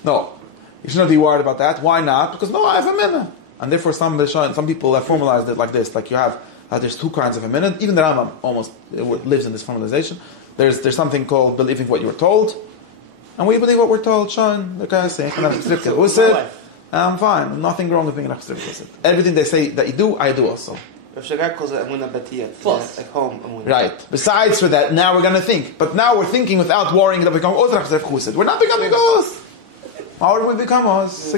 No, you shouldn't be worried about that. Why not? Because I have a minna, and therefore some people have formalized it like this. Like you have. There's 2 kinds of a minute. Even the Rambam almost lives in this formalization. There's something called believing what you were told, and we believe what we're told. Sean, the guy saying, I'm fine. Nothing wrong with being an abstricted. Everything they say that you do, I do also. Right. Besides for that, now we're going to think. But now we're thinking without worrying that we become Otrach. We're not becoming Os. How would we become Os?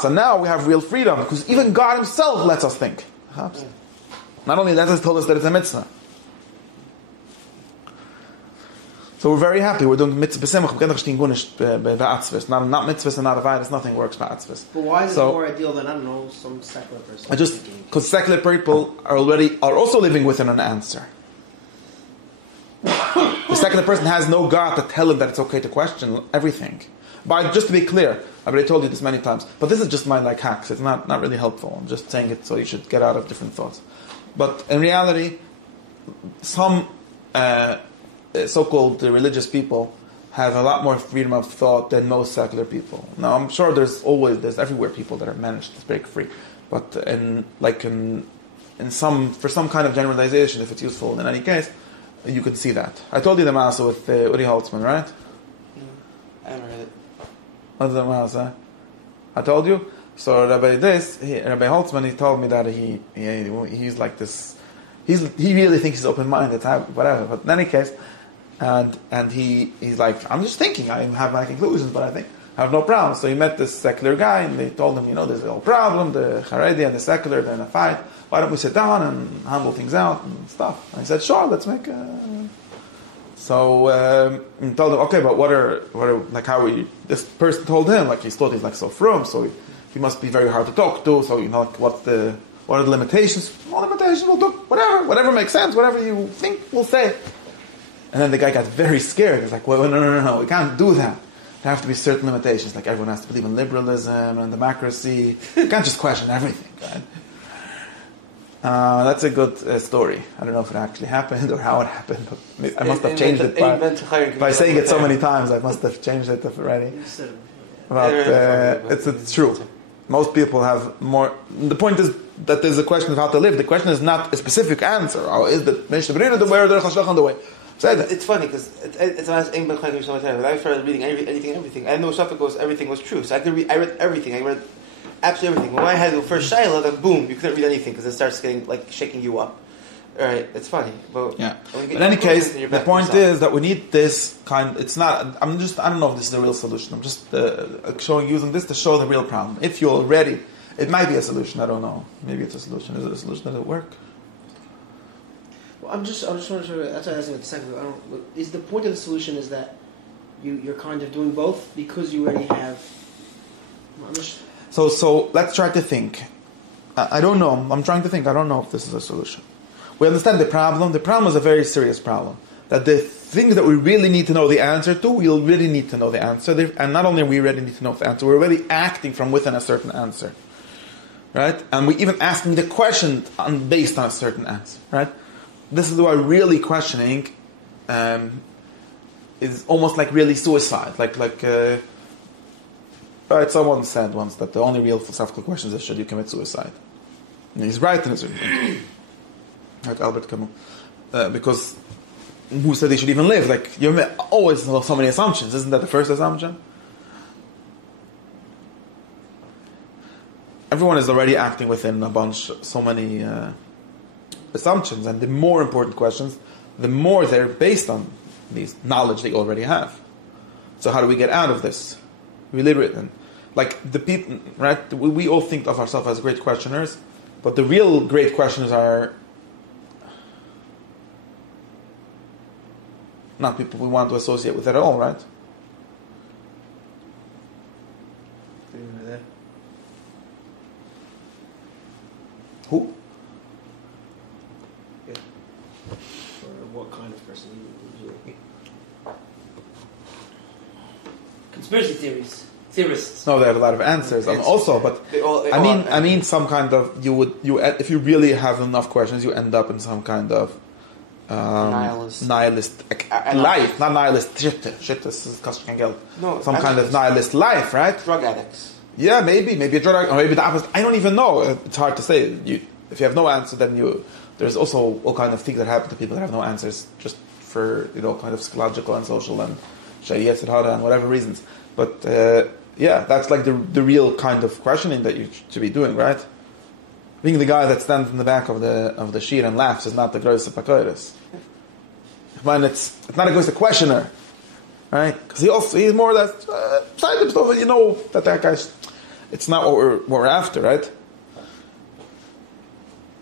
So now we have real freedom, because even God Himself lets us think. Not only that, He told us that it's a mitzvah. So we're very happy. We're doing mitzvah b'semach. We're getting gunish not mitzvahs and not a virus. Nothing works b'atzvahs. But why is it more ideal than, I don't know, some secular person? Because secular people are also living within an answer. The secular person has no God to tell him that it's okay to question everything. But just to be clear, I've already told you this many times, but this is just my hacks. It's not really helpful. I'm just saying it so you should get out of different thoughts. But in reality, some so-called religious people have a lot more freedom of thought than most secular people. Now, I'm sure there's everywhere people that are managed to break free, but for some kind of generalization, if it's useful in any case, you could see that. I told you the Maaseh with Uri Holtzman, right? I haven't heard it. What's the Maaseh? I told you. So Rabbi Holtzman, he told me that he's like this he really thinks he's open-minded, whatever. But in any case, and he's like, I'm just thinking, I have my conclusions, but I think I have no problem. So he met this secular guy, and they told him, there's a whole problem, the Haredi and the secular, they're in a fight. Why don't we sit down and handle things out and stuff? And he said, sure, let's make So he told him, okay, but what are like how we? This person told him, like he thought he's like so frum, so he must be very hard to talk to. So like, what are the limitations? No limitations. We'll talk whatever makes sense, whatever you think, we'll say. And then the guy got very scared. He's like, well, no, we can't do that. There have to be certain limitations. Like everyone has to believe in liberalism and democracy. You can't just question everything, right? That's a good story. I don't know if it actually happened or how it happened, but I must have changed it by saying it so many times. I must have changed it already. But it's true. Most people have more. The point is that there's a question of how to live. The question is not a specific answer. Or is the the way or the way? It's funny because it's when I started reading anything and everything. I had no stuff goes everything was true. So I read everything. I read absolutely everything. When I had the first Shaila, then boom, you couldn't read anything because it starts getting like shaking you up. All right, it's funny, but yeah. In any case, the point is that we need this kind. It's not. I don't know if this is the real solution. I'm just using this to show the real problem. If you're already, it might be a solution. I don't know. Maybe it's a solution. Is it a solution? Does it work? Well, I'm just trying to show. That's what I was asking a second ago. Is the point of the solution is that you're kind of doing both because you already have. So let's try to think. I don't know. I'm trying to think. I don't know if this is a solution. We understand the problem. The problem is a very serious problem. That the things that we really need to know the answer to, we'll really need to know the answer. And not only we really need to know the answer, we're already acting from within a certain answer. Right? And we're even asking the question based on a certain answer. Right? This is why really questioning is almost like really suicide. Right, someone said once that the only real philosophical question is should you commit suicide? And he's right in his opinion. Like Albert Camus. Because who said he should even live? Like, you always know so many assumptions. Isn't that the first assumption? Everyone is already acting within so many assumptions. And the more important questions, the more they're based on these knowledge they already have. So how do we get out of this? We liberate them. Like the people, right? We all think of ourselves as great questioners, but the real great questioners are not people we want to associate with at all, right? Who? Yeah. Or what kind of person usually? Conspiracy theorists. No, they have a lot of answers. Also, but I mean, some kind of if you really have enough questions, you end up in some kind of nihilist life, not nihilist shit. This is kostet Geld. No, some kind of nihilist life, right? Drug addicts. Yeah, maybe a drug addict, or maybe the opposite. I don't even know. It's hard to say. If you have no answer, then there's also all kind of things that happen to people that have no answers, just for kind of psychological and social and and whatever reasons. But that's like the real kind of questioning that you should be doing, right? Being the guy that stands in the back of the shir and laughs is not the größte pakoiris. When it's not a größte questioner, right? Because he's more or less side of stuff. That guy's. It's not what we're after, right?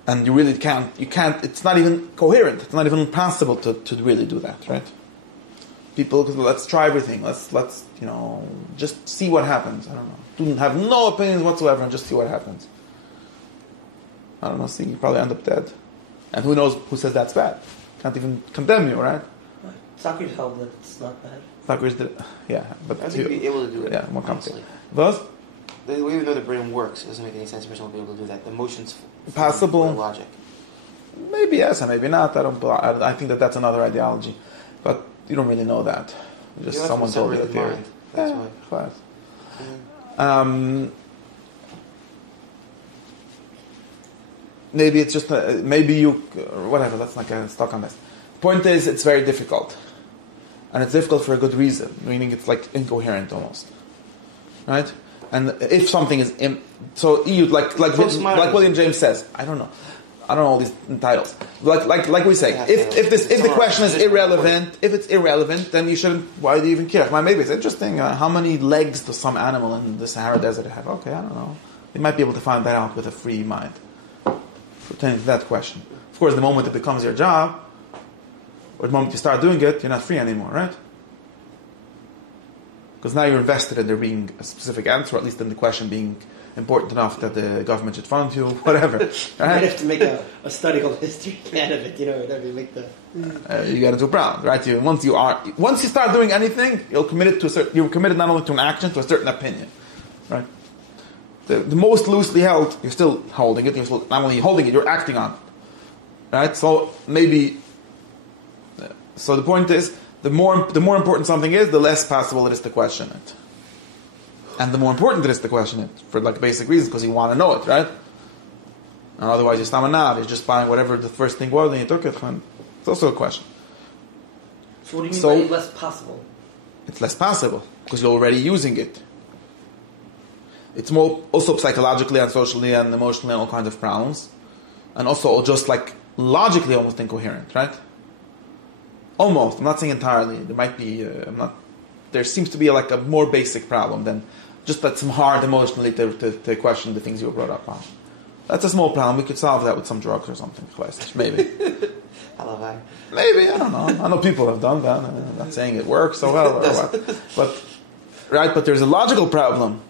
And you really can't. You can't. It's not even coherent. It's not even possible to really do that, right? People, let's try everything. Let's just see what happens. I don't know. Have no opinions whatsoever and just see what happens. I don't know. See, you probably end up dead. And who knows who says that's bad? Can't even condemn you, right? Socrates held that it's not bad. Socrates did, yeah, but I think be able to do it. Yeah, more complicated. Thus, even though the brain works, it doesn't make any sense for someone to be able to do that. The emotions, possible logic. Maybe yes, and maybe not. I think that's another ideology, but you don't really know that. Just someone told you the theory. That's why. Maybe it's just whatever. Let's not get stuck on this. Point is, it's very difficult, and it's difficult for a good reason. Meaning, it's like incoherent almost, right? And if something is like William James says, I don't know. I don't know all these titles. Like we say, if the question is irrelevant, if it's irrelevant, then you shouldn't. Why do you even care? Maybe it's interesting. How many legs does some animal in the Sahara Desert have? Okay, I don't know. You might be able to find that out with a free mind. Pertaining to that question. Of course, the moment it becomes your job, or the moment you start doing it, you're not free anymore, right? Because now you're invested in there being a specific answer, or at least in the question being important enough that the government should fund you, whatever. Right? You might have to make a study called history out of it, whatever you make the. You get into a problem, right? Once you start doing anything, you're committed not only to an action, to a certain opinion, right? The most loosely held, you're still holding it. You're still not only holding it, you're acting on it, right? So maybe. So the point is, the more important something is, the less possible it is to question it. And the more important it is to question it, for basic reasons, because you want to know it, right? And otherwise you're stamanad, you're just buying whatever the first thing was and you took it, and it's also a question. So what do you mean by less possible? It's less possible, because you're already using it. It's more also psychologically and socially and emotionally all kinds of problems. And also just logically almost incoherent, right? Almost. I'm not saying entirely. There might be, there seems to be a more basic problem than just that some hard emotionally to question the things you were brought up on. That's a small problem. We could solve that with some drugs or something. Maybe. Maybe, I don't know. I know people have done that. I'm not saying it works so well or what. But there's a logical problem,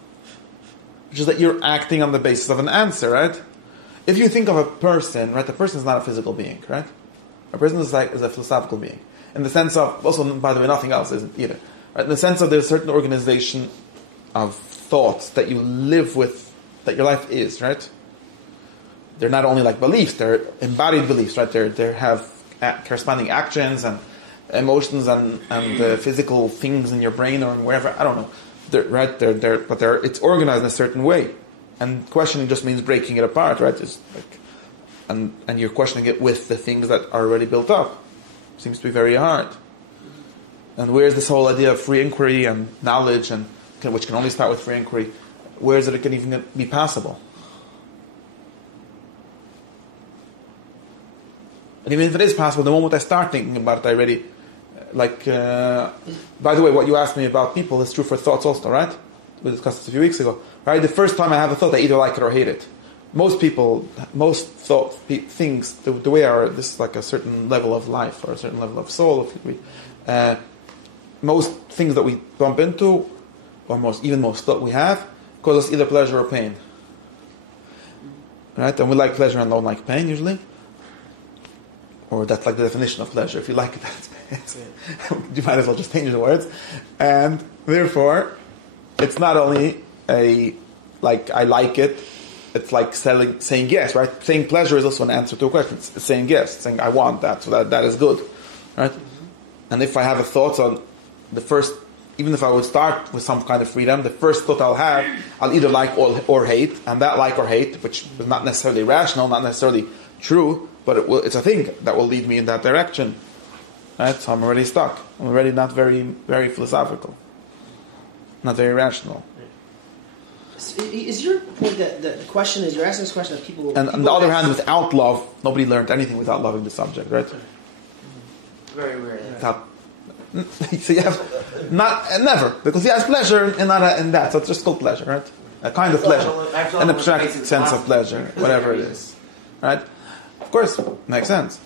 which is that you're acting on the basis of an answer, right? If you think of a person, right, the person is not a physical being, right? A person is a philosophical being. In the sense of, also, by the way, nothing else isn't either. Right? In the sense of there's a certain organization of thoughts that you live with, that your life is, right? They're not only beliefs, they're embodied beliefs, right? They have corresponding actions and emotions and physical things in your brain or wherever, I don't know. It's organized in a certain way. And questioning just means breaking it apart, right? It's and you're questioning it with the things that are already built up. Seems to be very hard. And where's this whole idea of free inquiry and knowledge, which can only start with free inquiry? Where is it can even be possible? And even if it is possible, the moment I start thinking about it, I already, by the way, what you asked me about people is true for thoughts also, right? We discussed this a few weeks ago. Right? The first time I have a thought, I either like it or hate it. Most things, the way this is a certain level of life or a certain level of soul. Most things that we bump into, or most thought we have, cause us either pleasure or pain. Right? And we like pleasure and don't like pain usually. Or that's the definition of pleasure. If you like it, that's you might as well just change the words. And therefore, it's not only I like it. It's saying yes, right? Saying pleasure is also an answer to a question. It's saying yes, saying I want that, so that is good, right? Mm-hmm. And if I have a thought on the first, even if I would start with some kind of freedom, the first thought I'll either like or hate, and that like or hate, which is not necessarily rational, not necessarily true, but it's a thing that will lead me in that direction, right? So I'm already stuck. I'm already not very, very philosophical, not very rational. Is your point that the question is, you're asking this question of people... And on the other hand, without love, nobody learned anything without loving the subject, right? Very rare. So you have... Never, because he has pleasure in that, so it's just called pleasure, right? A kind of pleasure. An abstract sense of pleasure, whatever it is. Right? Of course, makes sense.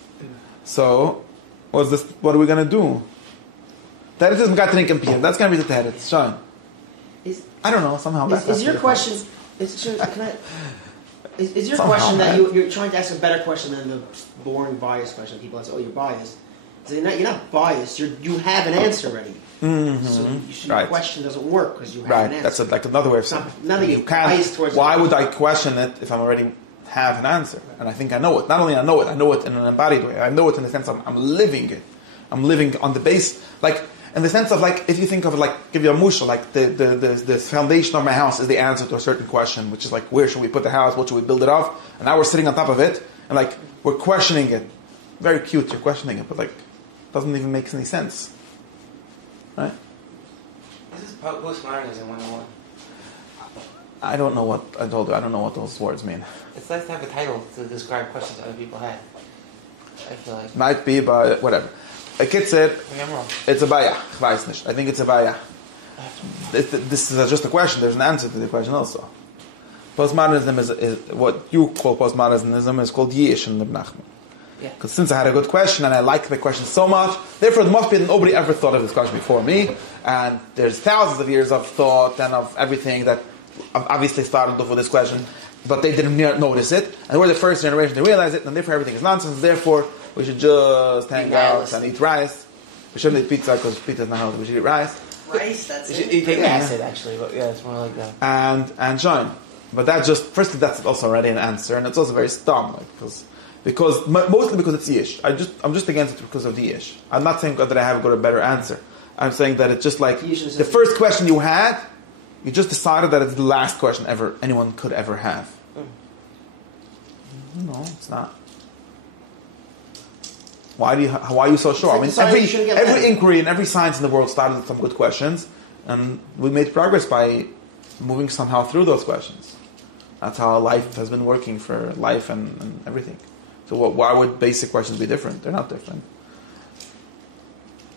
So, what are we going to do? That's going to be the teretz, Sean. I don't know, somehow. Is your question... Is your question that you're trying to ask a better question than the boring bias question? People say, "Oh, you're biased." So you're not biased. You have an answer ready. Mm-hmm. So your question doesn't work because you have an answer. That's another way of saying. Now that you're biased towards. Why would I question it if I already have an answer? And I think I know it. Not only I know it in an embodied way. I know it in the sense of I'm living it. I'm living on the base, in the sense of if you think of it give you a musha, the foundation of my house is the answer to a certain question, which is where should we put the house, what should we build it off, and now we're sitting on top of it, and we're questioning it. Very cute, you're questioning it, but doesn't even make any sense. Right? This is postmodernism 101. I don't know what I told you. I don't know what those words mean. It's nice to have a title to describe questions other people had. I feel like. Might be, but whatever. A kid said, Maybe I'm wrong. it's a baya. Ich weiß nicht. I think it's a baya. This is just a question. There's an answer to the question also. Postmodernism is what you call postmodernism is called Yish in the Nachman. Yeah. Because since I had a good question and I like the question so much, therefore it must be that nobody ever thought of this question before me. And there's thousands of years of thought and of everything that obviously started off with this question, but they didn't notice it. And we're the first generation to realize it, and therefore everything is nonsense. Therefore, we should just hang out and eat rice. We shouldn't eat pizza because pizza is not healthy. We should eat rice. Rice, that's You should it. take acid, actually, but yeah, it's more like that. And shine. But firstly, that's also already an answer, and it's also very dumb, mostly because it's Yish. I'm just against it because of the Yish. I'm not saying that I have got a better answer. I'm saying that it's just like the first question you had, you just decided that it's the last question anyone could ever have. No, it's not. Why are you so sure? I mean, every inquiry and every science in the world started with some good questions, and we made progress by moving somehow through those questions. That's how life has been working for life and everything. So why would basic questions be different? They're not different.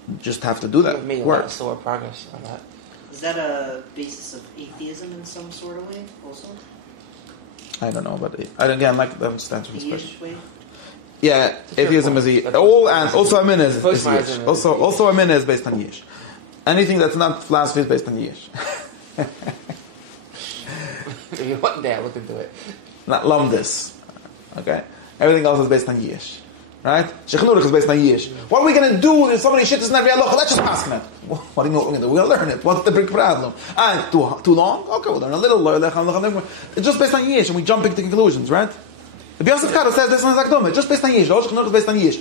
You just have to do that. We've made a lot of slower progress on that. Is that a basis of atheism in some sort of way also? I don't know, but again, I'm just answering this The question. Yish way? Yeah, atheism is also Amin is Yish. Also Amin is based on Yish. Anything that's not philosophy is based on Yish. One day I looked into it. Not Lumdis. Okay? Everything else is based on Yish. Right? Shechnurich is based on Yish. What are we going to do? There's so many shit in every halacha. Let's just ask it. What do you know what we're going to do? We're going to learn it. What's the big problem? Too long? Okay, we'll learn a little. It's just based on Yish and we jump into conclusions, right? The Yosef Karo says this one is like just based on Yish. Shechnurich is based on Yish.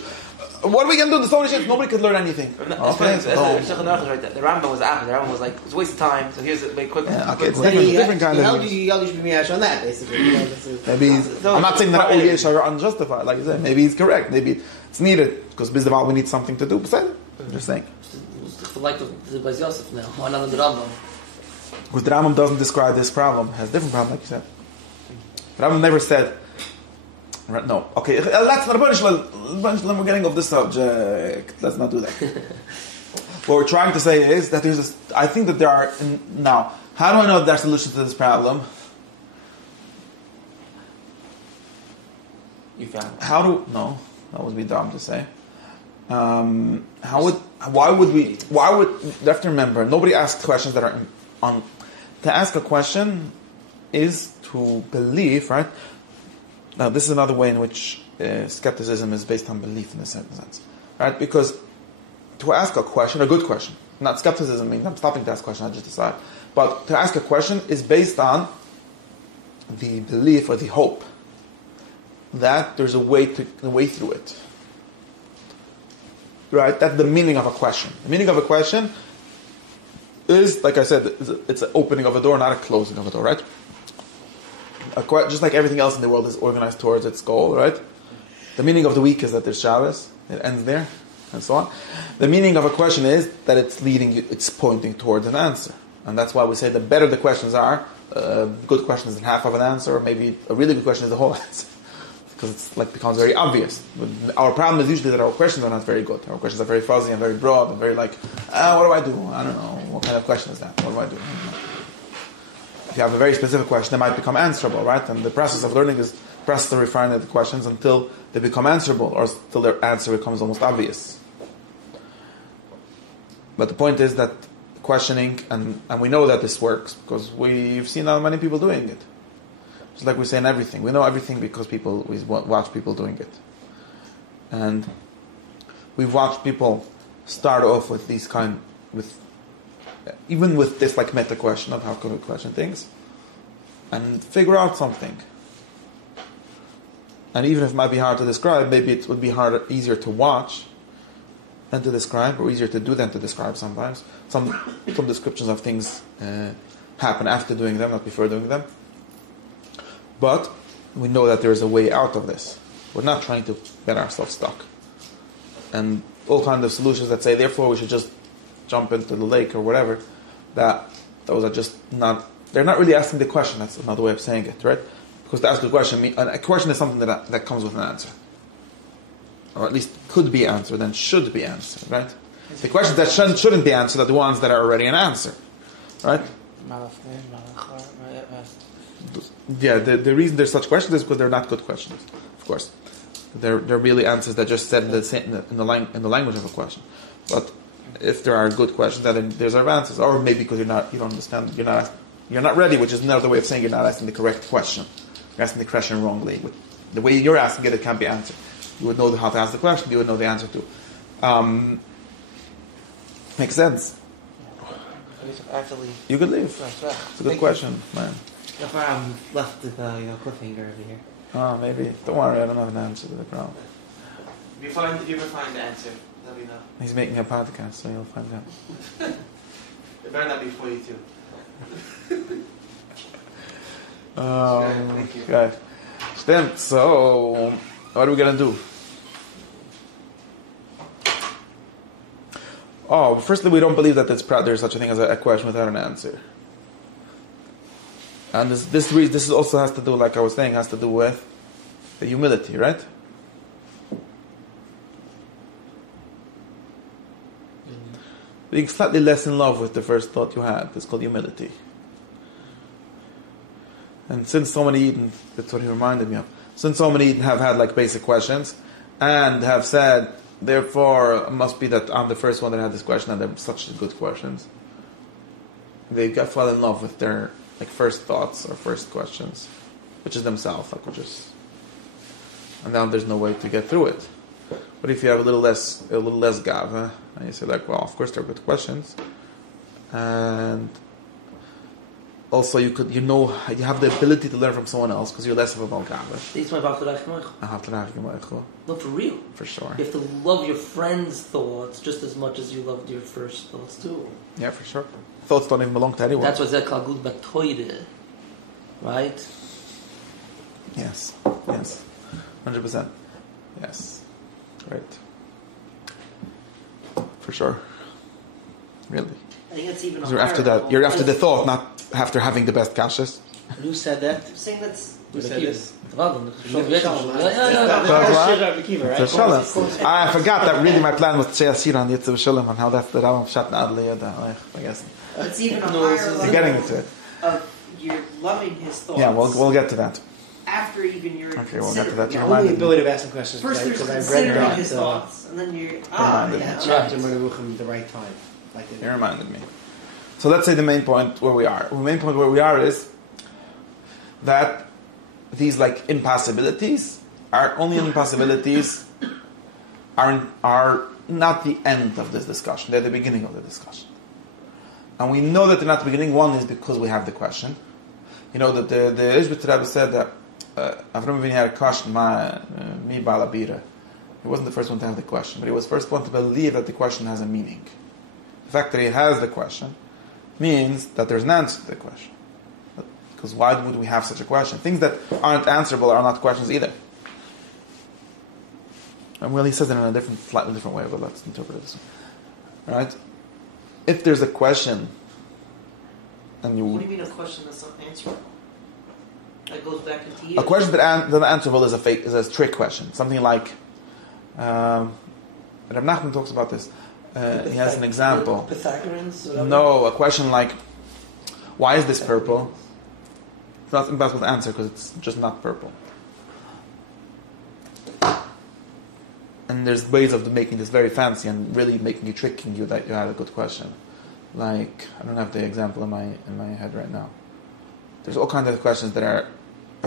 What are we going to do? There's so many shit. Nobody could learn anything. Okay, right there. The Rambam was after. The Rambam was like, it's a waste of time. So here's a quick. Yeah, okay, it's different kind of. How do you be miyash on that, basically? Maybe I'm not saying that all Yish are unjustified. Like you said, maybe he's correct. Maybe it's needed because Bizdeval we need something to do. Beside I'm just saying. Like the Beis Yosef now. Why not the Rambam? Because the Rambam doesn't describe this problem. It has a different problem, like you said. The Rambam never said. No. Okay, let's not we're getting off this subject. Let's not do that. What we're trying to say is that I think that there are now. How do I know that there's a solution to this problem? You found it. No, that would be dumb to say. Why would you have to remember, nobody asks questions that are on. To ask a question is to believe, right? Now, this is another way in which skepticism is based on belief in a certain sense, right? Because to ask a question, a good question, not skepticism means I'm stopping to ask a question, I just decide. But to ask a question is based on the belief or the hope that there's a way through it, right? That's the meaning of a question. The meaning of a question is, like I said, it's an opening of a door, not a closing of a door, right? Just like everything else in the world is organized towards its goal, right? The meaning of the week is that there's Shabbos, it ends there, and so on. The meaning of a question is that it's leading you, it's pointing towards an answer. And that's why we say the better the questions are, good question is half of an answer, or maybe a really good question is the whole answer. Because it's becomes very obvious. But our problem is usually that our questions are not very good. Our questions are very fuzzy and very broad and very what do I do? I don't know. What kind of question is that? What do I do? If you have a very specific question, they might become answerable, right? And the process of learning is the process of refining the questions until they become answerable, or till their answer becomes almost obvious. But the point is that questioning, and we know that this works, because we've seen how many people doing it. Just like we say in everything. We know everything because we watch people doing it. And we've watched people start off with even with this meta question of how can we question things, and figure out something. And even if it might be hard to describe, maybe it would be easier to watch than to describe, or easier to do than to describe sometimes. Some descriptions of things happen after doing them, not before doing them. But we know that there is a way out of this. We're not trying to get ourselves stuck. And all kinds of solutions that say, therefore we should just jump into the lake or whatever, those are just not they're not really asking the question. That's another way of saying it, right? Because to ask a question, a question is something that comes with an answer, or at least could be answered and should be answered, right? The questions that shouldn't be answered are the ones that are already an answer, right? Yeah, the reason there's such questions is because they're not good questions, of course. They're really answers that just said in the language of a question. But if there are good questions, then there's our answers. Or maybe because you don't understand, you're not ready, which is another way of saying you're not asking the correct question. You're asking the question wrongly. The way you're asking it can't be answered. You would know how to ask the question. You would know the answer to. Makes sense. I have to leave. You could leave. It's a good question, man. If I'm left with cliffhanger over here. Oh, maybe. Don't worry, I don't have an answer to the problem. If you ever find the answer, let me know. He's making a podcast, so you'll find out. It better not be 42. Thank you. Okay. Stimmt. So, what are we gonna do? Oh, firstly, we don't believe that there's such a thing as a question without an answer. And this also has to do, like I was saying, has to do with the humility, right? Being slightly less in love with the first thought you had is called humility. And since so many Eden, that's what he reminded me of. Since so many Eden have had like basic questions and have said, therefore, it must be that I'm the first one that had this question and they're such good questions. They fell in love with their first thoughts or first questions, which is themselves, and now there's no way to get through it. But if you have a little less gava, and you say well, of course they're good questions, and also you have the ability to learn from someone else because you're less of a malgava. No, for real. For sure. You have to love your friends' thoughts just as much as you loved your first thoughts too. Yeah, for sure. Thoughts don't even belong to anyone. That's what's called good baktoide, right? Yes, 100%. Yes, right. For sure. Really. I think it's even. You're after that. You're after the thought, not after having the best kashas. Who said that? I'm saying that's. Who said this? I forgot that really my plan was to say Asir on Yitzchok Shalom and how that's the Rambam Shat Delo Yada. I guess. It's even a higher level. You're getting into it. Of you're loving his thoughts. Yeah, we'll get to that. After even your Okay, we'll get to that. The only ability of asking questions. First, there's because I've read considering his thoughts, and then you're chapter Meruchim the right time. You reminded me. So let's say the main point where we are. The main point where we are is that these impossibilities are only impossibilities are not the end of this discussion. They're the beginning of the discussion. And we know that they're not the beginning. One is because we have the question. You know that the Ishbit Rebbe said that Avram Avinu had a question, mi balabira. He wasn't the first one to have the question, but he was the first one to believe that the question has a meaning. The fact that he has the question means that there's an answer to the question. Because why would we have such a question? Things that aren't answerable are not questions either. And well, he says it in a slightly different way, but let's interpret it this way. Right? If there's a question, and you... What do you mean a question that's not answerable? That goes back into you. A question that's answerable is a trick question. Something like... Rav Nachman talks about this. He has an example. Pythagoreans? No, a question like, why is this purple? It's not impossible to answer because it's just not purple. And there's ways of making this very fancy and really tricking you that you had a good question. Like, I don't have the example in my head right now. There's all kinds of questions that are,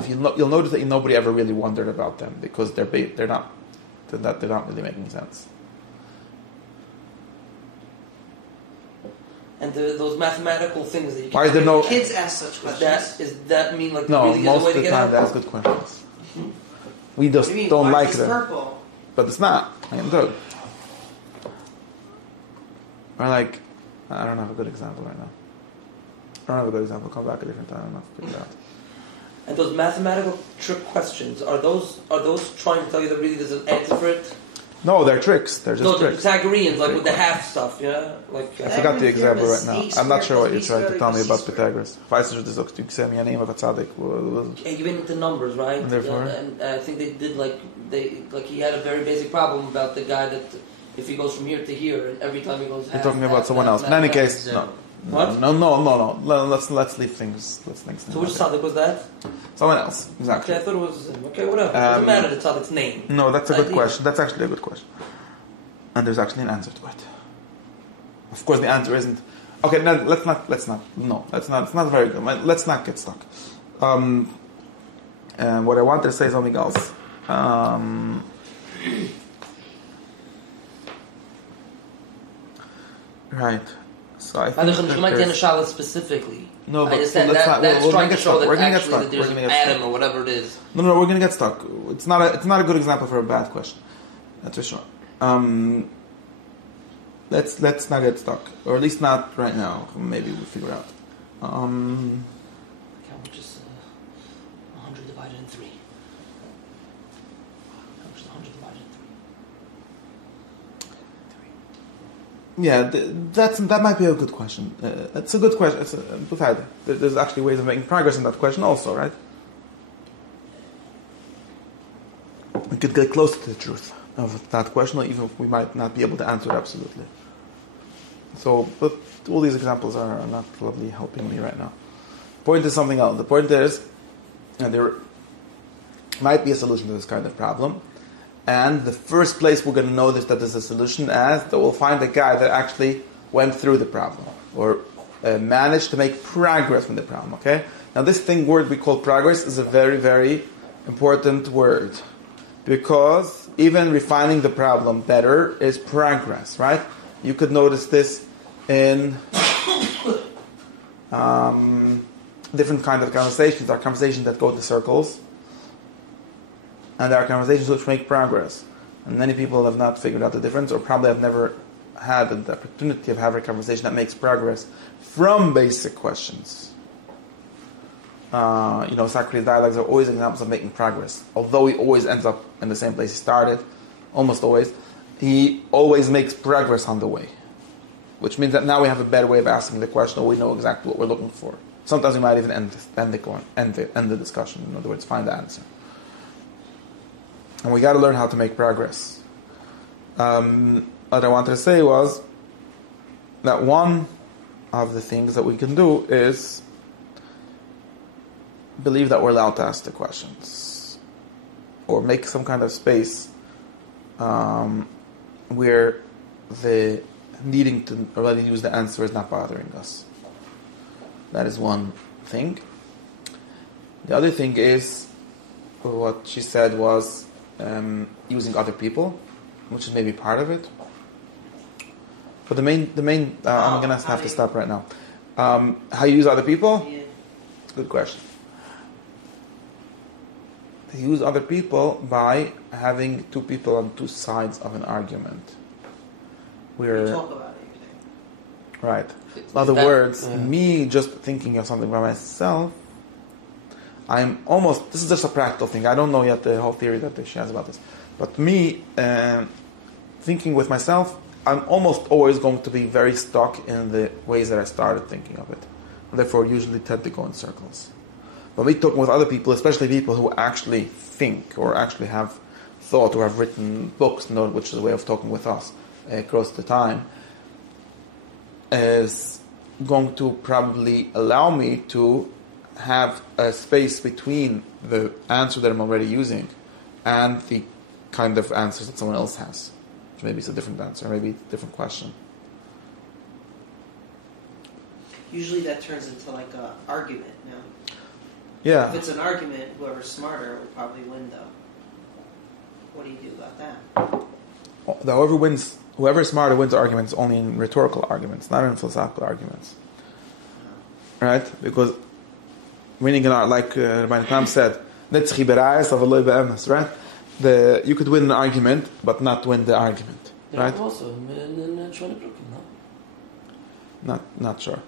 you'll notice that nobody ever really wondered about them because they're not really making sense. And those mathematical things that you Why is there no... Kids ask such questions. Does that mean No, really most way of to the get time out? they ask good questions. We just What do you mean, don't why like is them. purple? But it's not. I can do it. Or I don't have a good example right now. I don't have a good example. Come back a different time. I'm not figure it out. And those mathematical trick questions, are those trying to tell you that really there's an answer for it? No, they're tricks. They're just No, the tricks. Pythagoreans, like with the half stuff, yeah? Like, I forgot the example right now. I'm not sure what you're trying to tell me about Pythagoras. Weißt du, du gibst mir eine Name of a tzaddik. yeah, you went into numbers, right? And therefore? And I think they did he had a very basic problem about the guy that if he goes from here to here, and every time he goes half, You're talking about half, someone half, else. In half, any half. case, no. What? No. Let's leave things. So which tzaddik was that? Someone else, exactly. Okay, I thought it was him. Okay, whatever. It doesn't matter the tzaddik's name. No, that's a Idea. good question. That's actually a good question. And there's actually an answer to it. Of course, the answer isn't. Okay, no, let's not. No, that's not. It's not very good. Let's not get stuck. And what I wanted to say is something else. Right. So I think specifically. no, I but understand let's that, not. that's We're trying gonna to get show stuck. that We're gonna get actually stuck. that there's We're an gonna get atom stuck. or whatever it is. No, we're gonna get stuck. It's not a good example for a bad question. That's for sure. Let's not get stuck, or at least not right now. Maybe we'll figure out. Which is 100 divided in 3. Which is 100 divided in 3. Yeah, that might be a good question. It's a good question. There's actually ways of making progress in that question also, right? We could get close to the truth of that question, even if we might not be able to answer it absolutely. So, but all these examples are not probably helping me right now. The point is something else. The point is, there might be a solution to this kind of problem. And the first place we're going to know that there's a solution as that we'll find a guy that actually went through the problem or managed to make progress with the problem. Okay. Now this word we call progress is a very, very important word because even refining the problem better is progress, right? You could notice this in different kinds of conversations. There are conversations that go to circles. And there are conversations which make progress. And many people have not figured out the difference or probably have never had the opportunity of having a conversation that makes progress from basic questions. Socrates' dialogues are always examples of making progress. Although he always ends up in the same place he started, almost always, he always makes progress on the way. Which means that now we have a better way of asking the question or we know exactly what we're looking for. Sometimes we might even end the discussion. In other words, find the answer. And we got to learn how to make progress. What I wanted to say was that one of the things that we can do is believe that we're allowed to ask the questions, or make some kind of space where the needing to already use the answer is not bothering us. That is one thing. The other thing is what she said was using other people, which is maybe part of it. But the main, I'm gonna have to stop right now. How you use other people? Yeah. Good question. To use other people by having two people on two sides of an argument. We talk about it. Right. In other words, me just thinking of something by myself, I'm almost, this is just a practical thing. I don't know yet the whole theory that she has about this. But me thinking with myself, I'm almost always going to be very stuck in the ways that I started thinking of it. And therefore, usually tend to go in circles. But me talking with other people, especially people who actually think or actually have thought or have written books, which is a way of talking with us across the time, is going to probably allow me to have a space between the answer that I'm already using and the kind of answers that someone else has. Which maybe it's a different answer, maybe a different question. Usually that turns into like an argument now. Yeah. If it's an argument, whoever's smarter will probably win though. What do you do about that? Whoever's smarter wins arguments only in rhetorical arguments, not in philosophical arguments. Right? Because winning an like Rabbi Tam said, right? You could win an argument, but not win the argument. Right? Also, Not sure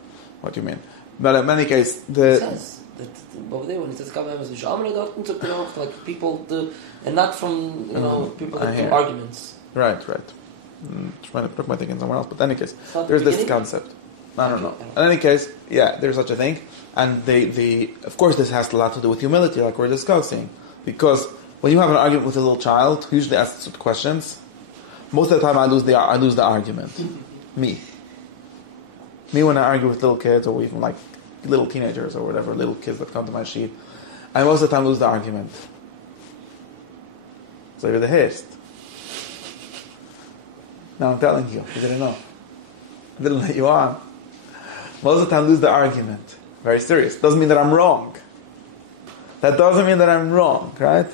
what you mean. But in any case, it says that over there when it says like people do, and not from people that do arguments. Right. Trying to put my thinking somewhere else, but in any case, not there's the this beginning? concept. I don't know. In any case, yeah, there's such a thing, and of course, this has a lot to do with humility, like we're discussing, because when you have an argument with a little child who usually asks questions, most of the time I lose the argument. Me when I argue with little kids or even like little teenagers or whatever, little kids that come to my sheet, I most of the time lose the argument. So you're the haste. Now I'm telling you didn't know. I didn't let you on. Most of the time lose the argument. Very serious. Doesn't mean that I'm wrong. That doesn't mean that I'm wrong, right?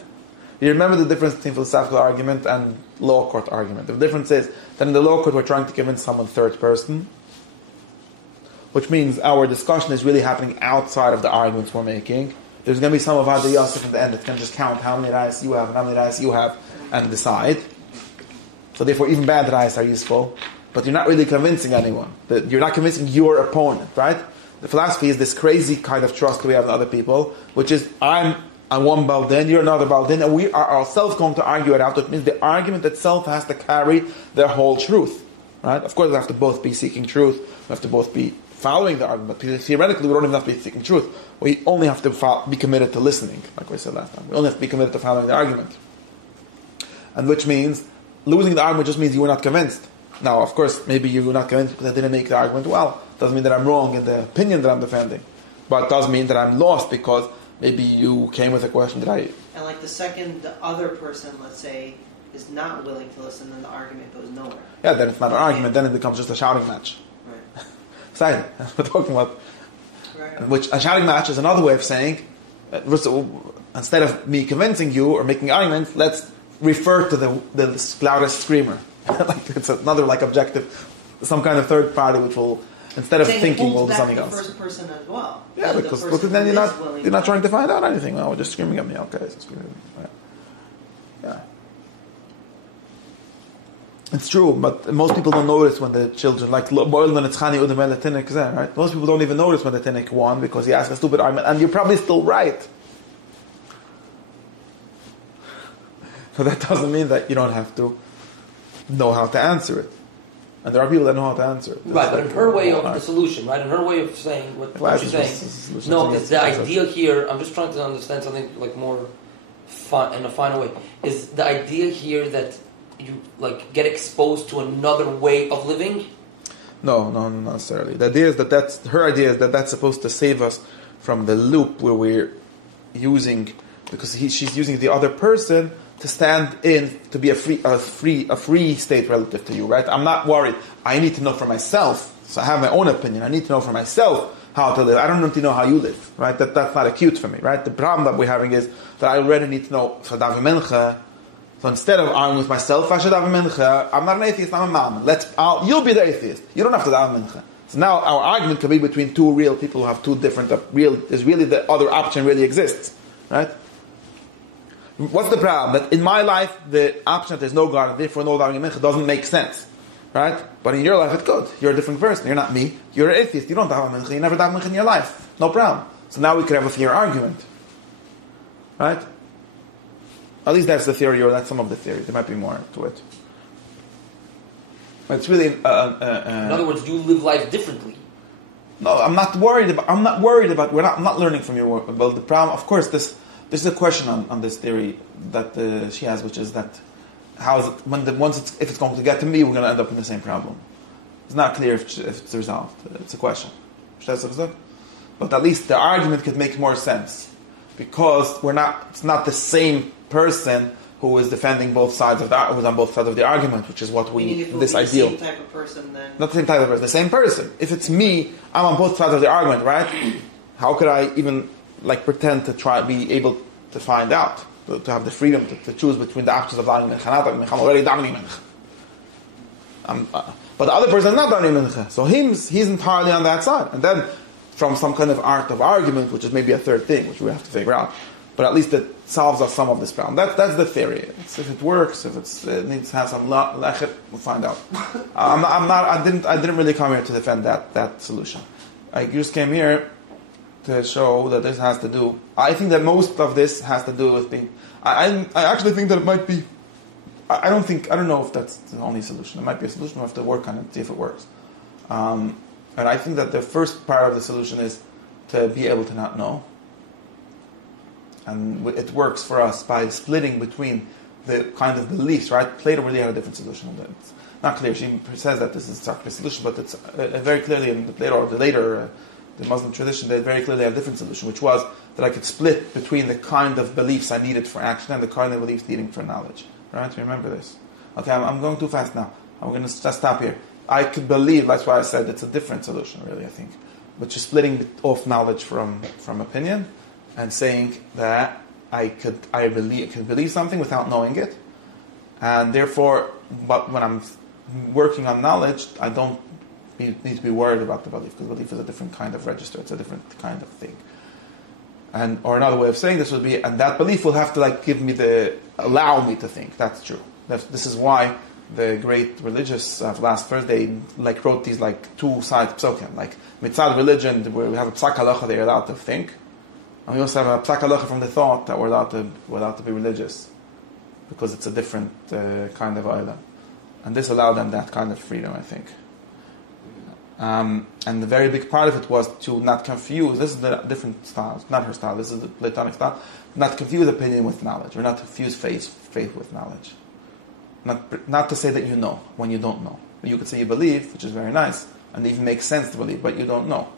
You remember the difference between philosophical argument and law court argument. The difference is that in the law court we're trying to convince someone third person, which means our discussion is really happening outside of the arguments we're making. There's going to be some of Adi Yosef at the end that can just count how many rayas you have and how many rayas you have and decide. So therefore even bad rayas are useful, but you're not really convincing anyone. You're not convincing your opponent, right? The philosophy is this crazy kind of trust we have in other people, which is I'm one Baldin, you're another Baldin, and we are ourselves going to argue it out. It means the argument itself has to carry the whole truth, right? Of course we have to both be seeking truth, we have to both be following the argument. Theoretically, we don't even have to be seeking truth. We only have to be committed to listening, like we said last time. We only have to be committed to following the argument. And which means, losing the argument just means you were not convinced. Now, of course, maybe you were not convinced because I didn't make the argument well. Doesn't mean that I'm wrong in the opinion that I'm defending. But it does mean that I'm lost because maybe you came with a question that I... And like the second the other person, let's say, is not willing to listen, then the argument goes nowhere. Yeah, then it's not an argument, then it becomes just a shouting match. Right. Exciting. We're talking about... Right. Which a shouting match is another way of saying, instead of me convincing you or making arguments, let's refer to the loudest screamer. Like it's another objective, some kind of third party which will, instead of thinking, will do something else. The first person as well. Yeah, So because the then person you're not trying to find out anything. Oh, we're just screaming at me. Okay, so screaming. Yeah. It's true, but most people don't notice when the children, right? Most people don't even notice when the tinnik won because he asked a stupid argument, and you're probably still right. So that doesn't mean that you don't have to know how to answer it. And there are people that know how to answer it. Right, but in her way of the solution, right? In her way of saying what she's saying. No, it's the idea here, I'm just trying to understand something more fun in a final way. Is the idea here that you get exposed to another way of living? No, not necessarily. The idea is that's her idea is that that's supposed to save us from the loop where we're using, because she's using the other person to stand in to be a free state relative to you, right? I'm not worried. I need to know for myself. So I have my own opinion. I need to know for myself how to live. I don't need to know how you live, right? That's not acute for me, right? The problem that we're having is that I already need to know for Davi Mincha. So instead of arguing with myself, I should have a mincha. I'm not an atheist, I'm a man. You'll be the atheist. You don't have to have a mincha. So now our argument can be between two real people who have two different, there's really the other option really exists. Right? What's the problem? That in my life, the option that there's no God, and therefore no davening mincha doesn't make sense. Right? But in your life, it's good. You're a different person. You're not me. You're an atheist. You don't have a mincha. You never daven mincha in your life. No problem. So now we could have a fair argument. Right? At least that's the theory, or that's some of the theory. There might be more to it. But it's really. In other words, you live life differently. No, I'm not worried about. I'm not learning from your work. But the problem, of course, this is a question on this theory that she has, which is that how is it if it's going to get to me, we're going to end up in the same problem. It's not clear if it's resolved. It's a question. But at least the argument could make more sense because it's not the same person who is defending both sides who's on both sides of the argument, which is what this ideal. The same type of person, then not the same type of person, the same person. If it's me, I'm on both sides of the argument, right? How could I even pretend to be able to find out, to have the freedom to choose between the options of davening mincha? I'm already davening mincha. But the other person is not davening mincha, so he's entirely on that side, and then from some kind of art of argument, which is maybe a third thing, which we have to figure out. But at least it solves us some of this problem. That's the theory. If it works, if it needs to have some lachet, we'll find out. I didn't really come here to defend that solution. I just came here to show that this has to do. I think that most of this has to do with being. I actually think that it might be I don't know if that's the only solution. It might be a solution. We'll have to work on it, see if it works. And I think that the first part of the solution is to be able to not know. And it works for us by splitting between the kind of beliefs, right? Plato really had a different solution. It's not clear. She says that this is a solution, but it's very clearly in the Plato, or the later, the Muslim tradition, they very clearly have a different solution, which was that I could split between the kind of beliefs I needed for action and the kind of beliefs needing for knowledge. Right? Remember this. Okay, I'm going too fast now. I'm going to just stop here. I could believe, that's why I said it's a different solution, really, I think. Which is splitting off knowledge from opinion and saying that I could believe something without knowing it. And therefore, but when I'm working on knowledge, I don't need to be worried about the belief, because belief is a different kind of register. It's a different kind of thing. Or another way of saying this would be, and that belief will have to allow me to think. That's true. This is why the great religious of last Thursday wrote these two-sided psukim. Like mitzad religion, where we have a psak halacha that you're allowed to think, and we also have a psak halacha from the thought that we're allowed to be religious, because it's a different kind of item. And this allowed them that kind of freedom, I think. And the very big part of it was to not confuse, this is the different style, it's not her style, this is the Platonic style, not confuse opinion with knowledge, or not to confuse faith with knowledge. Not to say that you know, when you don't know. You could say you believe, which is very nice, and it even makes sense to believe, but you don't know.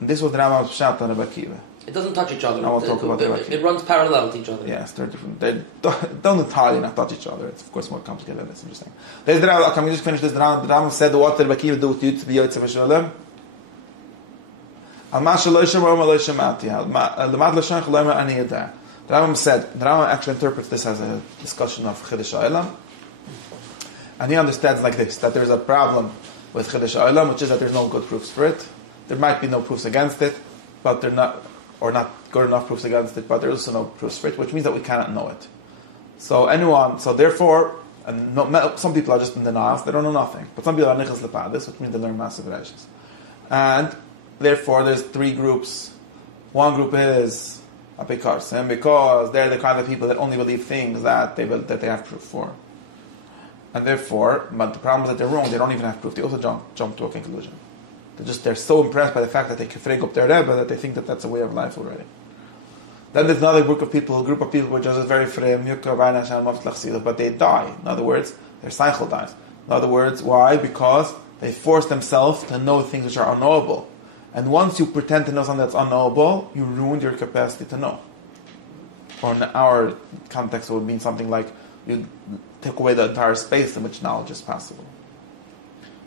And this was the Rambam's pshat on Rabbi Akiva. It doesn't touch each other. I will talk about it runs parallel to each other. Yes, they're different. They don't entirely not touch each other. It's of course more complicated than this. I'm just saying. There's the Rambam. Can we just finish this? The Rambam said, "What did Rabbi Akiva do to the Yitzchok v'Shalom? Al masha lo yishem lo yishemati. Al lemad l'shanch lo ymer ani yada." The Rambam said. The Rambam actually interprets this as a discussion of Chiddush Ha'olam, and he understands like this: that there's a problem with Chiddush Ha'olam, which is that there's no good proofs for it. There might be no proofs against it, but they're not. Or not good enough proofs against it, but there's also no proofs for it, which means that we cannot know it. So therefore, some people are just in denial, they don't know nothing. But some people are nichas lepadis, which means they learn massive reishis. And therefore, there's three groups. One group is apikarsim, because they're the kind of people that only believe things that they have proof for. And therefore, but the problem is that they're wrong, they don't even have proof. They also jump to a conclusion. They're so impressed by the fact that they can freak up their Rebbe that they think that that's a way of life already. Then there's another group of people which are just very frem, but they die. In other words, their cycle dies. In other words, why? Because they force themselves to know things which are unknowable. And once you pretend to know something that's unknowable, you ruin your capacity to know. Or in our context, it would mean something like you take away the entire space in which knowledge is possible.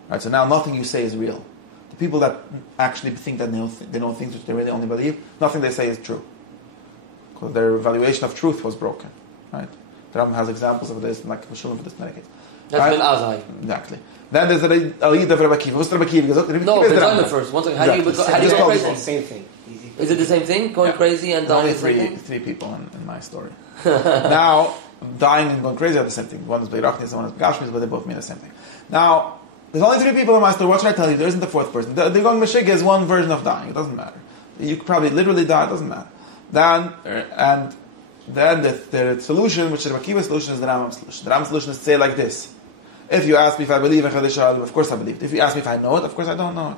Right? So now nothing you say is real. The people that actually think that they know things which they really only believe, nothing they say is true. Because their evaluation of truth was broken. Right? The Rambam has examples of this, like Meshulam for this medicate. That's Bil Azai. Exactly. Then there's the Aliyah of Rabbi Akiva. What's Rabbi Akiva? No, the first. One second. How do you go crazy? Same thing. Is it the same thing? Going crazy and dying? Only three people in my story. Now, dying and going crazy are the same thing. One is Beirachnis and one is Begashmis, but they both mean the same thing. Now, there's only three people in my story. What should I tell you? There isn't a fourth person. The going Meshig is one version of dying. It doesn't matter. You could probably literally die. It doesn't matter. Then the solution, which is the Akiva's solution, is the Rambam's solution. The Rambam's solution is to say like this: if you ask me if I believe in Chiddush Ha'olam, of course I believe it. If you ask me if I know it, of course I don't know it.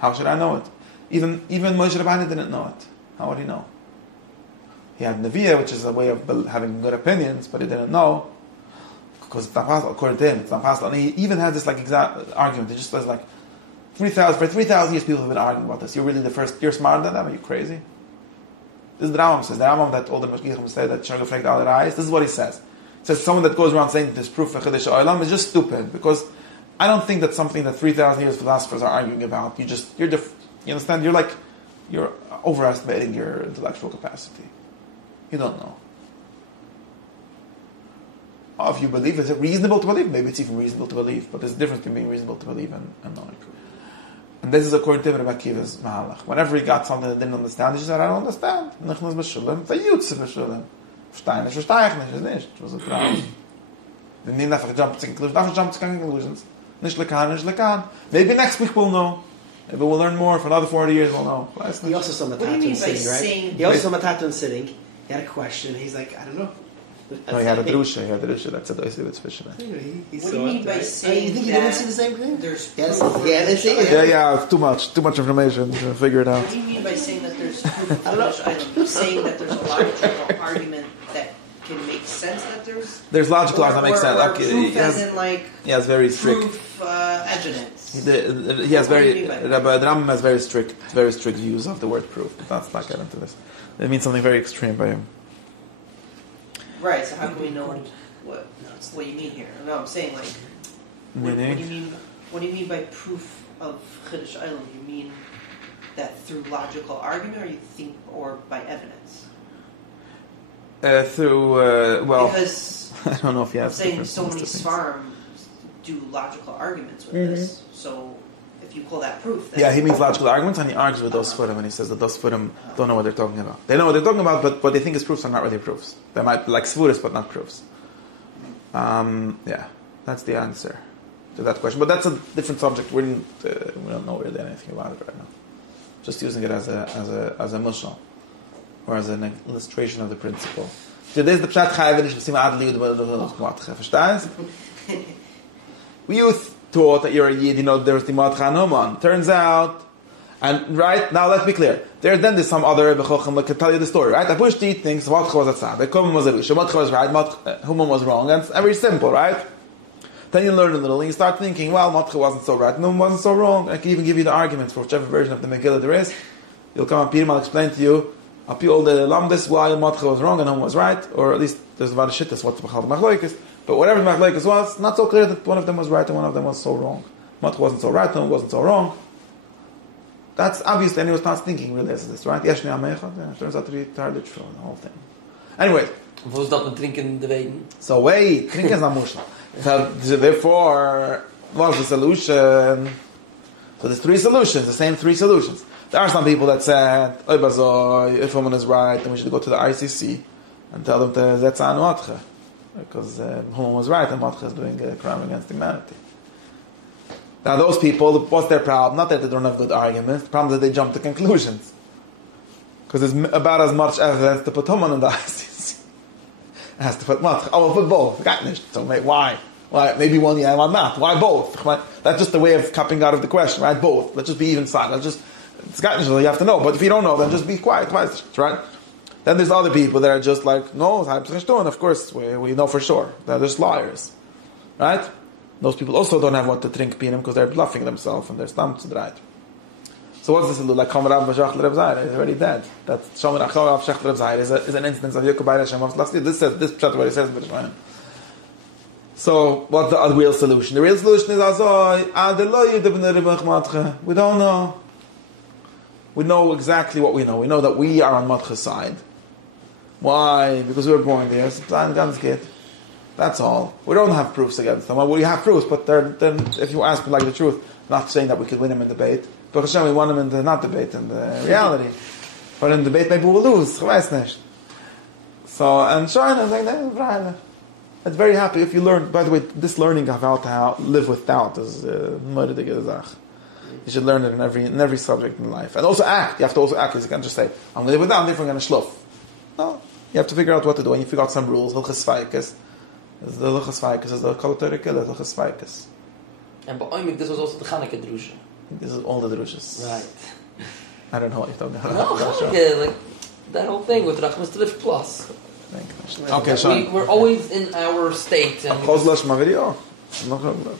How should I know it? Even Moshe Rabbeinu didn't know it. How would he know? He had Neviah, which is a way of having good opinions, but he didn't know. Because it's not possible, according to him, it's not possible. And he even had this exact argument. He just says for 3,000 years people have been arguing about this. You're really the first, you're smarter than them, are you crazy? This is the Rambam says. The Rambam that all the Mashgichim say that Shagah Frekt Al Rais, this is what he says. He says someone that goes around saying this proof for Chiddush Ha'olam is just stupid, because I don't think that's something that 3,000 years philosophers are arguing about. You understand? You're overestimating your intellectual capacity. You don't know. If you believe, is it reasonable to believe? Maybe it's even reasonable to believe, but there's a difference between being reasonable to believe and knowing. And this is according to Rabbi Akiva's Mahalach. Whenever he got something that didn't understand, he just said, I don't understand. It was a problem. You need not to jump to conclusions. Maybe next week we'll know. Maybe we'll learn more. For another 40 years we'll know. He also saw Matatu sitting, right? He also saw Matatu sitting. He had a question. He's like, I don't know. No, he had a drusha. That's a doisi with fish. What do you mean by saying you think you that didn't see the same thing? there's Yes. proof for Yeah, Chiddush it's- Island? Yeah, too much information to figure it out. What do you mean by saying that there's proof of Chiddush Island? You're saying that there's a logical argument that can make sense that There's logical argument that makes sense. Or Okay, proof yes. as in like He has very strict. proof evidence. He has What do you very. mean by that? Rabbi Rambam has very strict views of the word proof. But let's not get into this. It means something very extreme by him. Right, so how can we know what you mean here? No, I'm saying like what do you mean? What do you mean by proof of Chiddush Island? You mean that through logical argument, or you think, or by evidence? Because I don't know if he I'm has. saying different so many things. Svarim do logical arguments with this. So if you call that proof, then Yeah, he means logical arguments, and he argues with those Sfurim, and he says that those Sfurim don't know what they're talking about. They know what they're talking about, but what they think is proofs are not really proofs. They might be like Sfuris, but not proofs. Yeah, that's the answer to that question. But that's a different subject. We don't know really anything about it right now. Just using it as a mushal, or as an illustration of the principle. Today is the Pshat Chayvin Shvsim Adli Udmatcha. Verstehst? You thought that you're a Yid, there's the Matcha Noman. Turns out, and right now, let's be clear. There's some other Rebbe Chochem that can tell you the story, right? Apushti thinks Matcha was a tzaddik, Kuman was a Risha, Matcha was right, Human was wrong, and it's very simple, right? Then you learn a little, and you start thinking, well, Matcha wasn't so right, Human wasn't so wrong. I can even give you the arguments for whichever version of the Megillah there is. You'll come up here, I'll explain to you, up all the Lamdis, why Matcha was wrong and Human was right, or at least there's a lot of shittas, what the Machlokes. But whatever the Machlokes was, not so clear that one of them was right and one of them was so wrong. Matcha wasn't so right, Human wasn't so wrong. That's obviously, and he was not thinking really as this, right? Yeshni Amechad, yeah, turns out to be entirely true, the whole thing. Anyway. Was dat met drinken in de wegen? So wait, drinken is not mushal. So therefore, what's the solution? So there's three solutions, the same three solutions. There are some people that said, if woman is right, then we should go to the ICC and tell them that's an matcha. Because woman was right and matcha is doing a crime against humanity. Now those people, what's their problem? Not that they don't have good arguments, the problem is that they jump to conclusions. Because there's about as much evidence to put woman in the ICC. It has to put matcha. Oh, we'll put both. Got nicht. So why? Why? Maybe one yeah, one not. Why both? That's just the way of capping out of the question, right? Both. Let's just be even side. It's got nicht, you have to know. But if you don't know, then just be quiet. Right? Then there's other people that are just like, no, of course, we know for sure. They're just liars. Right? Those people also don't have what to drink pinim because they're bluffing themselves and they're stumped right. So what's this? Like Kamarav Bashach Reb Zayir is already dead. That Shomer Achav Shach Reb Zayir is an instance of Yekubay Hashem of last year. This pshat what he says, but so what's the real solution? The real solution is Delo Yada. We don't know. We know exactly what we know. We know that we are on Matcha's side. Why? Because we were born there. That's all. We don't have proofs against them. Well, we have proofs, but then if you ask me like the truth, not saying that we could win him in debate, but Hashem, we won him in the not debate, in the reality. But in debate, maybe we'll lose. So, and China is like, it's very happy if you learn. By the way, this learning of how to live with doubt is you should learn it in every subject in life. And also act. You have to also act. You can't just say, I'm going to live with doubt, therefore I'm going to schluff. No. You have to figure out what to do. And you figure out some rules. Hilchas Sveikas. The Hilchas Sveikas is the Kol Torah Killer, Hilchas Sveikas. And by Oymik, this was also the Chanukah Drusha. This is all the Drushas. Right. I don't know what you're talking about. No, Chanukah, like that whole thing with Rachmas Tzlif Plus. Okay, Sean. We're always in our state. And I'll pause my video. I'm not going to